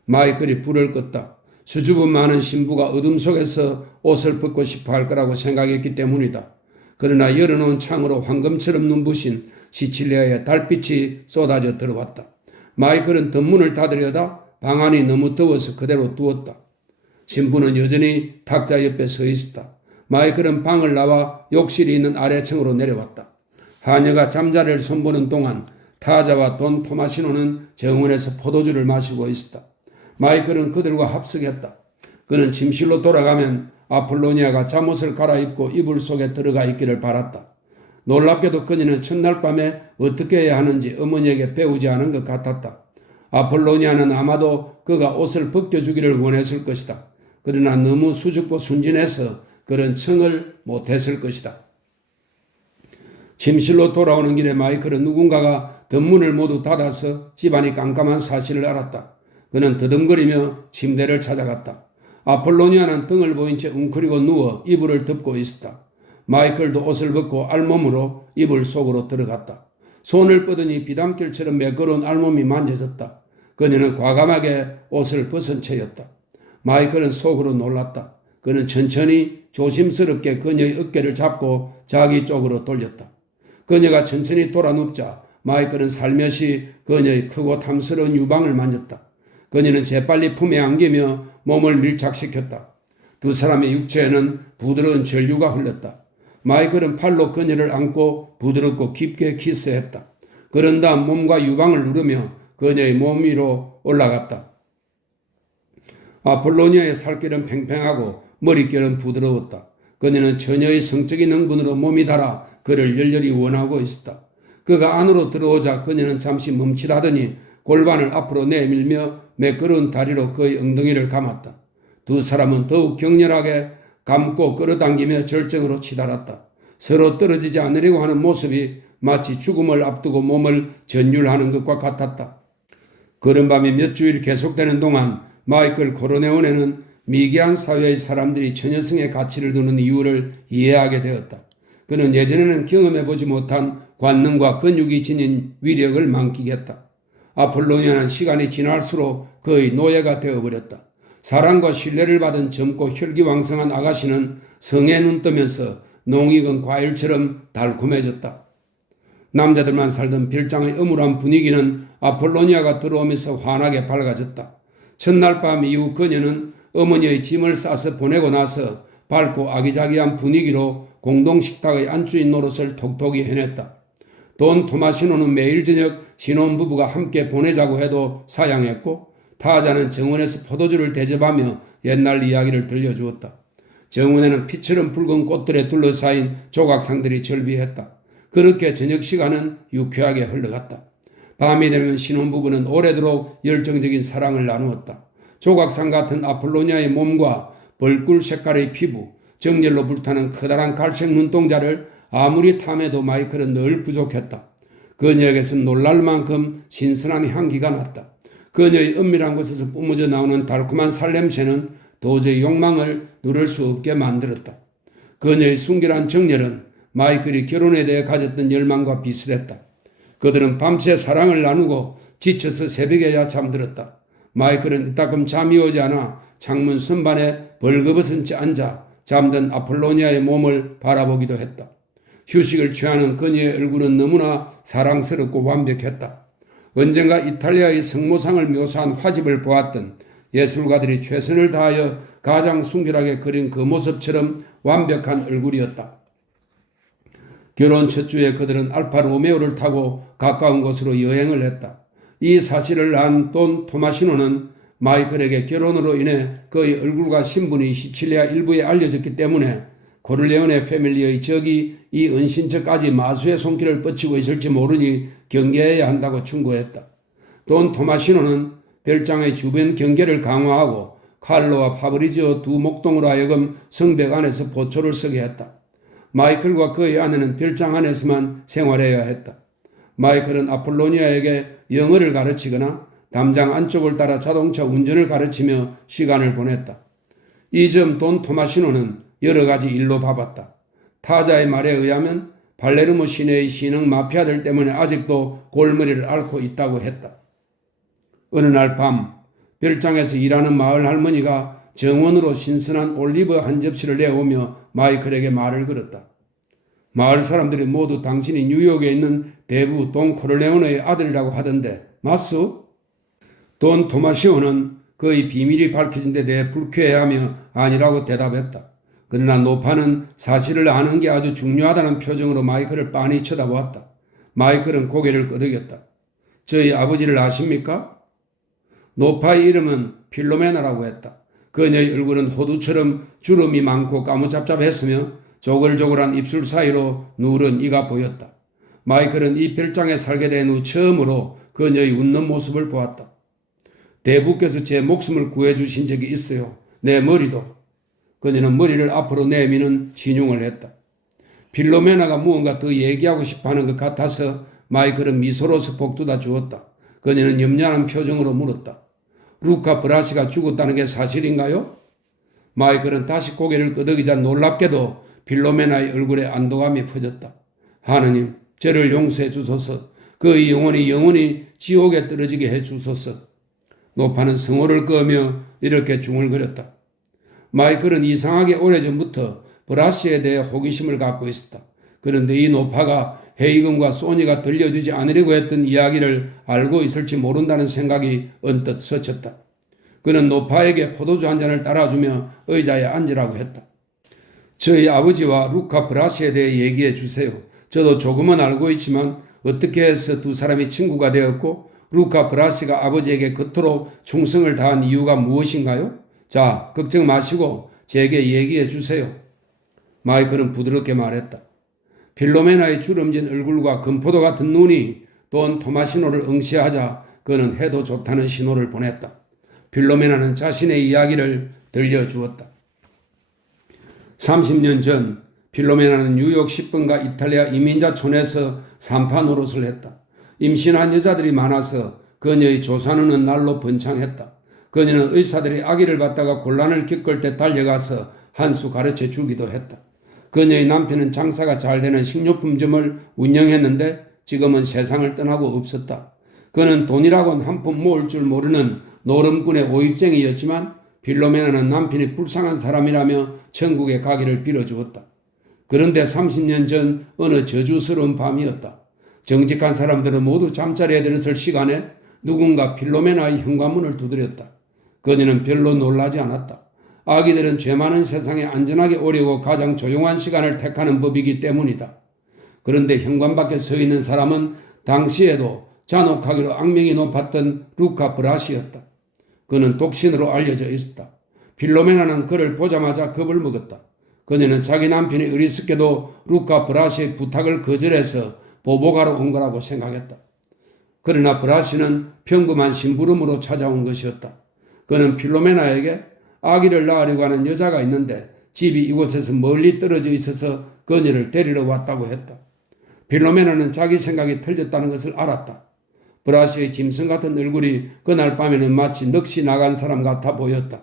마이클이 불을 껐다. 수줍음 많은 신부가 어둠 속에서 옷을 벗고 싶어 할 거라고 생각했기 때문이다. 그러나 열어놓은 창으로 황금처럼 눈부신 시칠리아의 달빛이 쏟아져 들어왔다. 마이클은 덧문을 닫으려다 방 안이 너무 더워서 그대로 두었다. 신부는 여전히 탁자 옆에 서 있었다. 마이클은 방을 나와 욕실이 있는 아래층으로 내려왔다. 하녀가 잠자리를 손보는 동안 타자와 돈 토마시노는 정원에서 포도주를 마시고 있었다. 마이클은 그들과 합석했다. 그는 침실로 돌아가면 아폴로니아가 잠옷을 갈아입고 이불 속에 들어가 있기를 바랐다. 놀랍게도 그녀는 첫날 밤에 어떻게 해야 하는지 어머니에게 배우지 않은 것 같았다. 아폴로니아는 아마도 그가 옷을 벗겨주기를 원했을 것이다. 그러나 너무 수줍고 순진해서 그런 청을 못했을 것이다. 침실로 돌아오는 길에 마이클은 누군가가 덧문을 모두 닫아서 집안이 깜깜한 사실을 알았다. 그는 더듬거리며 침대를 찾아갔다. 아폴로니아는 등을 보인 채 웅크리고 누워 이불을 덮고 있었다. 마이클도 옷을 벗고 알몸으로 이불 속으로 들어갔다. 손을 뻗으니 비담길처럼 매끄러운 알몸이 만져졌다. 그녀는 과감하게 옷을 벗은 채였다. 마이클은 속으로 놀랐다. 그는 천천히 조심스럽게 그녀의 어깨를 잡고 자기 쪽으로 돌렸다. 그녀가 천천히 돌아 눕자 마이클은 살며시 그녀의 크고 탐스러운 유방을 만졌다. 그녀는 재빨리 품에 안기며 몸을 밀착시켰다. 두 사람의 육체에는 부드러운 전류가 흘렀다. 마이클은 팔로 그녀를 안고 부드럽고 깊게 키스했다. 그런 다음 몸과 유방을 누르며 그녀의 몸 위로 올라갔다. 아폴로니아의 살결은 팽팽하고 머릿결은 부드러웠다. 그녀는 처녀의 성적인 흥분으로 몸이 달아 그를 열렬히 원하고 있었다. 그가 안으로 들어오자 그녀는 잠시 멈칫하더니 골반을 앞으로 내밀며 매끄러운 다리로 그의 엉덩이를 감았다. 두 사람은 더욱 격렬하게 감고 끌어당기며 절정으로 치달았다. 서로 떨어지지 않으려고 하는 모습이 마치 죽음을 앞두고 몸을 전율하는 것과 같았다. 그런 밤이 몇 주일 계속되는 동안 마이클 코르네오네는 미개한 사회의 사람들이 처녀성의 가치를 두는 이유를 이해하게 되었다. 그는 예전에는 경험해보지 못한 관능과 근육이 지닌 위력을 만끽했다. 아폴로니아는 시간이 지날수록 그의 노예가 되어버렸다. 사랑과 신뢰를 받은 젊고 혈기왕성한 아가씨는 성에 눈뜨면서 농익은 과일처럼 달콤해졌다. 남자들만 살던 별장의 음울한 분위기는 아폴로니아가 들어오면서 환하게 밝아졌다. 첫날 밤 이후 그녀는 어머니의 짐을 싸서 보내고 나서 밝고 아기자기한 분위기로 공동식탁의 안주인 노릇을 톡톡히 해냈다. 돈 토마시노는 매일 저녁 신혼부부가 함께 보내자고 해도 사양했고 타자는 정원에서 포도주를 대접하며 옛날 이야기를 들려주었다. 정원에는 피처럼 붉은 꽃들에 둘러싸인 조각상들이 절비했다. 그렇게 저녁 시간은 유쾌하게 흘러갔다. 밤이 되면 신혼부부는 오래도록 열정적인 사랑을 나누었다. 조각상 같은 아폴로니아의 몸과 벌꿀 색깔의 피부, 정열로 불타는 커다란 갈색 눈동자를 아무리 탐해도 마이클은 늘 부족했다. 그녀에게서 놀랄 만큼 신선한 향기가 났다. 그녀의 은밀한 곳에서 뿜어져 나오는 달콤한 살냄새는 도저히 욕망을 누를 수 없게 만들었다. 그녀의 순결한 정열은 마이클이 결혼에 대해 가졌던 열망과 비슷했다. 그들은 밤새 사랑을 나누고 지쳐서 새벽에야 잠들었다. 마이클은 이따금 잠이 오지 않아 창문 선반에 벌거벗은 채 앉아 잠든 아폴로니아의 몸을 바라보기도 했다. 휴식을 취하는 그녀의 얼굴은 너무나 사랑스럽고 완벽했다. 언젠가 이탈리아의 성모상을 묘사한 화집을 보았던 예술가들이 최선을 다하여 가장 순결하게 그린 그 모습처럼 완벽한 얼굴이었다. 결혼 첫 주에 그들은 알파 로메오를 타고 가까운 곳으로 여행을 했다. 이 사실을 안 돈 토마시노는 마이클에게 결혼으로 인해 그의 얼굴과 신분이 시칠리아 일부에 알려졌기 때문에 코를레오네 패밀리의 적이 이 은신처까지 마수의 손길을 뻗치고 있을지 모르니 경계해야 한다고 충고했다. 돈 토마시노는 별장의 주변 경계를 강화하고 칼로와 파브리지오 두 목동으로 하여금 성벽 안에서 보초를 서게 했다. 마이클과 그의 아내는 별장 안에서만 생활해야 했다. 마이클은 아폴로니아에게 영어를 가르치거나 담장 안쪽을 따라 자동차 운전을 가르치며 시간을 보냈다. 이 점 돈 토마시노는 여러 가지 일로 바빴다. 타자의 말에 의하면 발레르모 시내의 신흥 마피아들 때문에 아직도 골머리를 앓고 있다고 했다. 어느 날 밤 별장에서 일하는 마을 할머니가 정원으로 신선한 올리브 한 접시를 내오며 마이클에게 말을 걸었다. 마을 사람들이 모두 당신이 뉴욕에 있는 대부 돈 코를레오네의 아들이라고 하던데 맞소? 돈 토마시오는 그의 비밀이 밝혀진 데 대해 불쾌해하며 아니라고 대답했다. 그러나 노파는 사실을 아는 게 아주 중요하다는 표정으로 마이클을 빤히 쳐다보았다. 마이클은 고개를 끄덕였다. 저희 아버지를 아십니까? 노파의 이름은 필로메나라고 했다. 그녀의 얼굴은 호두처럼 주름이 많고 까무잡잡했으며 조글조글한 입술 사이로 누런 이가 보였다. 마이클은 이 별장에 살게 된 후 처음으로 그녀의 웃는 모습을 보았다. 대부께서 제 목숨을 구해주신 적이 있어요. 내 머리도. 그녀는 머리를 앞으로 내미는 신용을 했다. 필로메나가 무언가 더 얘기하고 싶어하는 것 같아서 마이클은 미소로서 복돋아 주었다. 그녀는 염려하는 표정으로 물었다. 루카 브라시가 죽었다는 게 사실인가요? 마이클은 다시 고개를 끄덕이자 놀랍게도 필로메나의 얼굴에 안도감이 퍼졌다. 하느님, 저를 용서해 주소서. 그의 영혼이 지옥에 떨어지게 해 주소서. 노파는 성호를 끄며 이렇게 중얼거렸다. 마이클은 이상하게 오래전부터 브라시에 대해 호기심을 갖고 있었다. 그런데 이 노파가 헤이건과 소니가 들려주지 않으려고 했던 이야기를 알고 있을지 모른다는 생각이 언뜻 스쳤다. 그는 노파에게 포도주 한 잔을 따라주며 의자에 앉으라고 했다. 저희 아버지와 루카 브라시에 대해 얘기해 주세요. 저도 조금은 알고 있지만 어떻게 해서 두 사람이 친구가 되었고 루카 브라시가 아버지에게 그토록 충성을 다한 이유가 무엇인가요? 자, 걱정 마시고 제게 얘기해 주세요. 마이클은 부드럽게 말했다. 필로메나의 주름진 얼굴과 금포도 같은 눈이 돈 토마시노를 응시하자 그는 해도 좋다는 신호를 보냈다. 필로메나는 자신의 이야기를 들려주었다. 30년 전 필로메나는 뉴욕 10번가 이탈리아 이민자촌에서 산파 노릇을 했다. 임신한 여자들이 많아서 그녀의 조산은 날로 번창했다. 그녀는 의사들이 아기를 받다가 곤란을 겪을 때 달려가서 한 수 가르쳐 주기도 했다. 그녀의 남편은 장사가 잘 되는 식료품점을 운영했는데 지금은 세상을 떠나고 없었다. 그는 돈이라곤 한 푼 모을 줄 모르는 노름꾼의 오입쟁이였지만 필로메나는 남편이 불쌍한 사람이라며 천국에 가기를 빌어주었다. 그런데 30년 전 어느 저주스러운 밤이었다. 정직한 사람들은 모두 잠자리에 들었을 시간에 누군가 필로메나의 현관문을 두드렸다. 그녀는 별로 놀라지 않았다. 아기들은 죄 많은 세상에 안전하게 오려고 가장 조용한 시간을 택하는 법이기 때문이다. 그런데 현관 밖에 서 있는 사람은 당시에도 잔혹하기로 악명이 높았던 루카 브라시였다. 그는 독신으로 알려져 있었다. 필로메나는 그를 보자마자 겁을 먹었다. 그녀는 자기 남편이 어리석게도 루카 브라시의 부탁을 거절해서 보복하러 온 거라고 생각했다. 그러나 브라시는 평범한 심부름으로 찾아온 것이었다. 그는 필로메나에게 아기를 낳으려고 하는 여자가 있는데 집이 이곳에서 멀리 떨어져 있어서 그녀를 데리러 왔다고 했다. 필로메나는 자기 생각이 틀렸다는 것을 알았다. 브라시의 짐승 같은 얼굴이 그날 밤에는 마치 넋이 나간 사람 같아 보였다.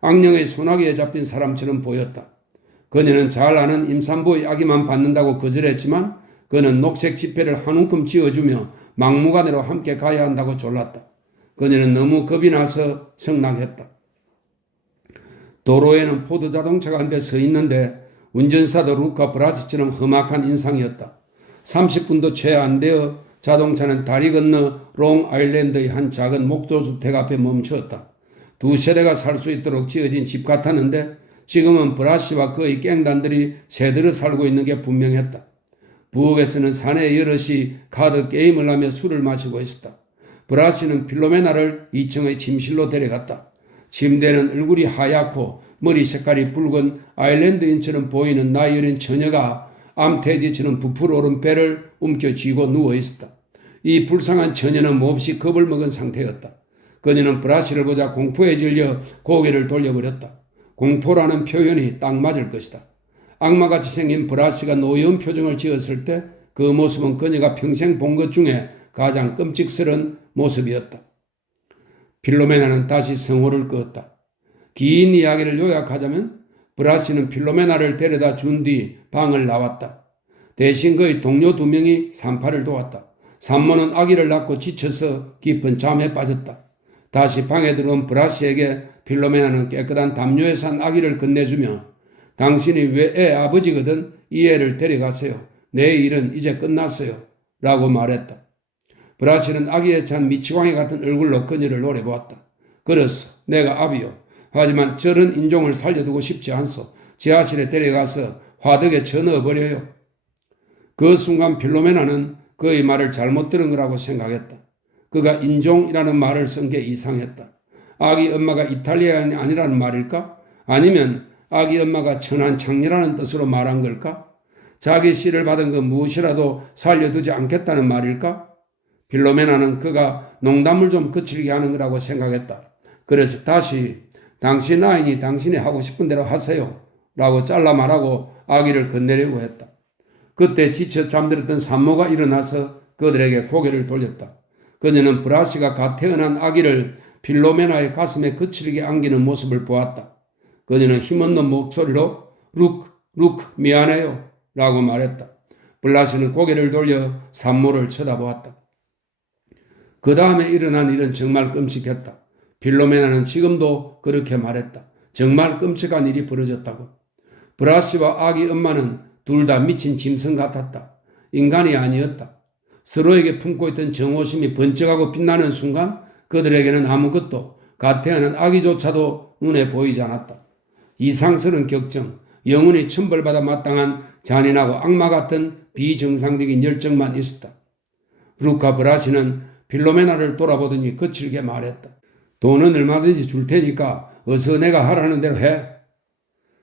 악령의 소나기에 잡힌 사람처럼 보였다. 그녀는 잘 아는 임산부의 아기만 받는다고 거절했지만 그는 녹색 지폐를 한 움큼 쥐어주며 막무가내로 함께 가야 한다고 졸랐다. 그녀는 너무 겁이 나서 성낙했다. 도로에는 포드 자동차가 한 대 서 있는데 운전사도 루카 브라시처럼 험악한 인상이었다. 30분도 채 안 되어 자동차는 다리 건너 롱아일랜드의 한 작은 목조주택 앞에 멈추었다. 두 세대가 살 수 있도록 지어진 집 같았는데 지금은 브라시와 그의 갱단들이 새들어 살고 있는 게 분명했다. 부엌에서는 사내 여럿이 카드 게임을 하며 술을 마시고 있었다. 브라시는 필로메나를 2층의 침실로 데려갔다. 침대는 얼굴이 하얗고 머리 색깔이 붉은 아일랜드인처럼 보이는 나이 어린 처녀가 암돼지처럼 부풀어 오른 배를 움켜쥐고 누워 있었다. 이 불쌍한 처녀는 몹시 겁을 먹은 상태였다. 그녀는 브라시를 보자 공포에 질려 고개를 돌려버렸다. 공포라는 표현이 딱 맞을 것이다. 악마같이 생긴 브라시가 노여운 표정을 지었을 때 그 모습은 그녀가 평생 본 것 중에 가장 끔찍스러운 모습이었다. 필로메나는 다시 성호를 끄었다. 긴 이야기를 요약하자면 브라시는 필로메나를 데려다 준 뒤 방을 나왔다. 대신 그의 동료 2명이 산파를 도왔다. 산모는 아기를 낳고 지쳐서 깊은 잠에 빠졌다. 다시 방에 들어온 브라시에게 필로메나는 깨끗한 담요에 산 아기를 건네주며 당신이 왜 애 아버지거든 이 애를 데려가세요. 내 일은 이제 끝났어요. 라고 말했다. 브라시는 아기에 찬 미치광이 같은 얼굴로 그녀를 노려보았다. 그렇소. 내가 아비요. 하지만 저런 인종을 살려두고 싶지 않소. 지하실에 데려가서 화덕에 쳐넣어버려요. 그 순간 필로메나는 그의 말을 잘못 들은 거라고 생각했다. 그가 인종이라는 말을 쓴 게 이상했다. 아기 엄마가 이탈리아인이 아니라는 말일까? 아니면 아기 엄마가 천한 장녀라는 뜻으로 말한 걸까? 자기 씨를 받은 그 무엇이라도 살려두지 않겠다는 말일까? 필로메나는 그가 농담을 좀 그치게 하는 거라고 생각했다. 그래서 다시 당신 아이니 당신이 하고 싶은 대로 하세요. 라고 잘라 말하고 아기를 건네려고 했다. 그때 지쳐 잠들었던 산모가 일어나서 그들에게 고개를 돌렸다. 그녀는 브라시가 갓 태어난 아기를 필로메나의 가슴에 거칠게 안기는 모습을 보았다. 그녀는 힘없는 목소리로 룩 미안해요 라고 말했다. 브라시는 고개를 돌려 산모를 쳐다보았다. 그 다음에 일어난 일은 정말 끔찍했다. 필로메나는 지금도 그렇게 말했다. 정말 끔찍한 일이 벌어졌다고. 브라시와 아기 엄마는 둘 다 미친 짐승 같았다. 인간이 아니었다. 서로에게 품고 있던 정오심이 번쩍하고 빛나는 순간 그들에게는 아무것도 갓 태어난 아기조차도 눈에 보이지 않았다. 이상스러운 격정, 영혼이 천벌받아 마땅한 잔인하고 악마 같은 비정상적인 열정만 있었다. 루카 브라시는 필로메나를 돌아보더니 거칠게 말했다. 돈은 얼마든지 줄 테니까 어서 내가 하라는 대로 해.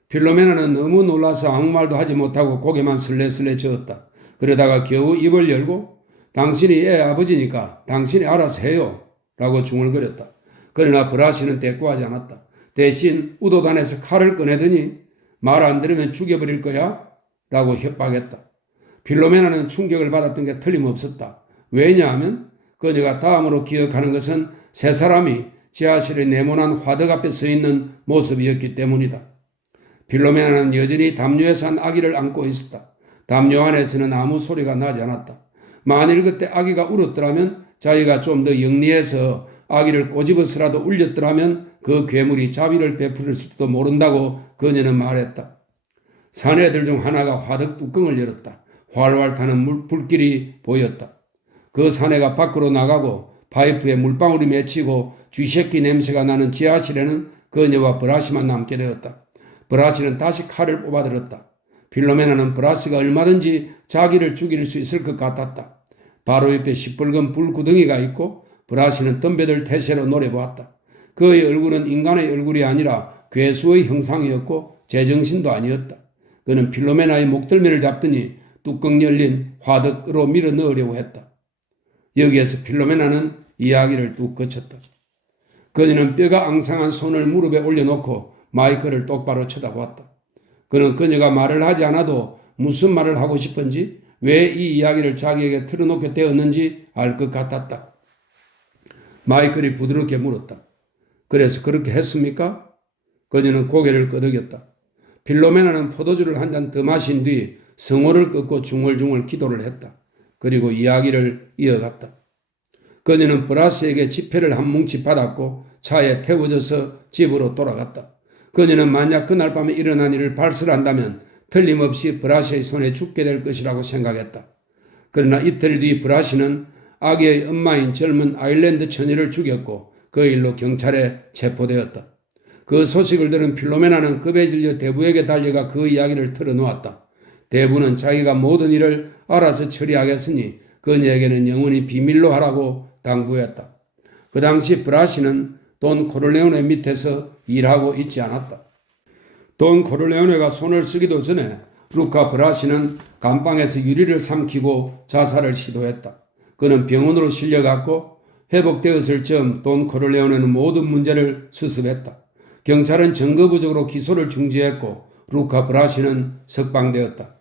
필로메나는 너무 놀라서 아무 말도 하지 못하고 고개만 슬레슬레 저었다. 그러다가 겨우 입을 열고 당신이 애 아버지니까 당신이 알아서 해요 라고 중얼거렸다. 그러나 브라시는 대꾸하지 않았다. 대신 우도단에서 칼을 꺼내더니 말 안 들으면 죽여버릴 거야 라고 협박했다. 필로메나는 충격을 받았던 게 틀림없었다. 왜냐하면 그녀가 다음으로 기억하는 것은 세 사람이 지하실의 네모난 화덕 앞에 서 있는 모습이었기 때문이다. 필로메나는 여전히 담요에 산 아기를 안고 있었다. 담요 안에서는 아무 소리가 나지 않았다. 만일 그때 아기가 울었더라면 자기가 좀 더 영리해서 아기를 꼬집어서라도 울렸더라면 그 괴물이 자비를 베풀었을지도 모른다고 그녀는 말했다. 사내들 중 하나가 화덕 뚜껑을 열었다. 활활 타는 불길이 보였다. 그 사내가 밖으로 나가고 파이프에 물방울이 맺히고 쥐새끼 냄새가 나는 지하실에는 그녀와 브라시만 남게 되었다. 브라시는 다시 칼을 뽑아들었다. 필로메나는 브라시가 얼마든지 자기를 죽일 수 있을 것 같았다. 바로 옆에 시뻘건 불구덩이가 있고 브라시는 덤벼들 태세로 노려보았다. 그의 얼굴은 인간의 얼굴이 아니라 괴수의 형상이었고 제정신도 아니었다. 그는 필로메나의 목덜미를 잡더니 뚜껑 열린 화덕으로 밀어 넣으려고 했다. 여기에서 필로메나는 이야기를 뚝 거쳤다. 그녀는 뼈가 앙상한 손을 무릎에 올려놓고 마이크를 똑바로 쳐다보았다. 그는 그녀가 말을 하지 않아도 무슨 말을 하고 싶은지 왜 이 이야기를 자기에게 틀어놓게 되었는지 알 것 같았다. 마이클이 부드럽게 물었다. 그래서 그렇게 했습니까? 그녀는 고개를 끄덕였다. 필로메나는 포도주를 한 잔 더 마신 뒤 성호를 꺾고 중얼중얼 기도를 했다. 그리고 이야기를 이어갔다. 그녀는 브라시에게 지폐를 한 뭉치 받았고 차에 태워져서 집으로 돌아갔다. 그녀는 만약 그날 밤에 일어난 일을 발설한다면 틀림없이 브라시의 손에 죽게 될 것이라고 생각했다. 그러나 이틀 뒤 브라시는 아기의 엄마인 젊은 아일랜드 처녀를 죽였고 그 일로 경찰에 체포되었다. 그 소식을 들은 필로메나는 급에 질려 대부에게 달려가 그 이야기를 털어놓았다. 대부는 자기가 모든 일을 알아서 처리하겠으니 그녀에게는 영원히 비밀로 하라고 당부했다. 그 당시 브라시는 돈 코르레오네 밑에서 일하고 있지 않았다. 돈 코르레오네가 손을 쓰기도 전에 루카 브라시는 감방에서 유리를 삼키고 자살을 시도했다. 그는 병원으로 실려갔고 회복되었을 즈음 돈 코르레오네는 모든 문제를 수습했다. 경찰은 증거 부족으로 기소를 중지했고 루카 브라시는 석방되었다.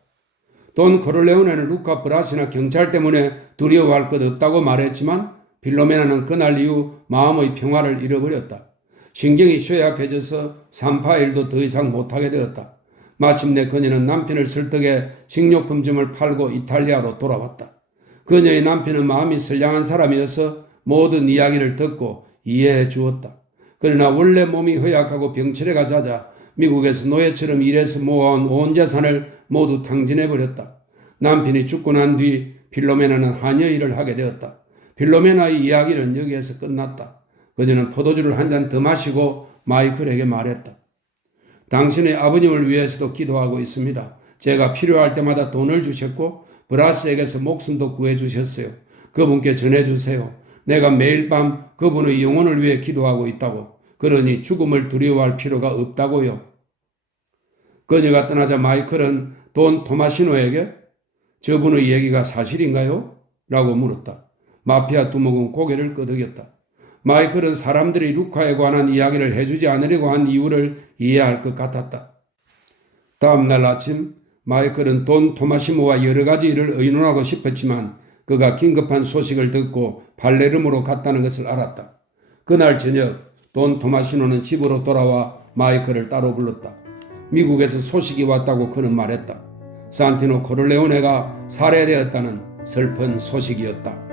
돈 코르레오네는 루카 브라시나 경찰 때문에 두려워할 것 없다고 말했지만 필로메나는 그날 이후 마음의 평화를 잃어버렸다. 신경이 쇠약해져서 산파 일도 더 이상 못하게 되었다. 마침내 그녀는 남편을 설득해 식료품점을 팔고 이탈리아로 돌아왔다. 그녀의 남편은 마음이 선량한 사람이어서 모든 이야기를 듣고 이해해 주었다. 그러나 원래 몸이 허약하고 병치레가 잦아 미국에서 노예처럼 일해서 모아온 온 재산을 모두 탕진해버렸다. 남편이 죽고 난 뒤 필로메나는 하녀 일을 하게 되었다. 필로메나의 이야기는 여기에서 끝났다. 그녀는 포도주를 한 잔 더 마시고 마이클에게 말했다. 당신의 아버님을 위해서도 기도하고 있습니다. 제가 필요할 때마다 돈을 주셨고 브라스에게서 목숨도 구해주셨어요. 그분께 전해주세요. 내가 매일 밤 그분의 영혼을 위해 기도하고 있다고. 그러니 죽음을 두려워할 필요가 없다고요. 그녀가 떠나자 마이클은 돈 토마시노에게 저분의 얘기가 사실인가요? 라고 물었다. 마피아 두목은 고개를 끄덕였다. 마이클은 사람들이 루카에 관한 이야기를 해주지 않으려고 한 이유를 이해할 것 같았다. 다음 날 아침 마이클은 돈 토마시모와 여러 가지 일을 의논하고 싶었지만 그가 긴급한 소식을 듣고 발레름으로 갔다는 것을 알았다. 그날 저녁 돈 토마시노는 집으로 돌아와 마이클을 따로 불렀다. 미국에서 소식이 왔다고 그는 말했다. 산티노 코르레오네가 살해되었다는 슬픈 소식이었다.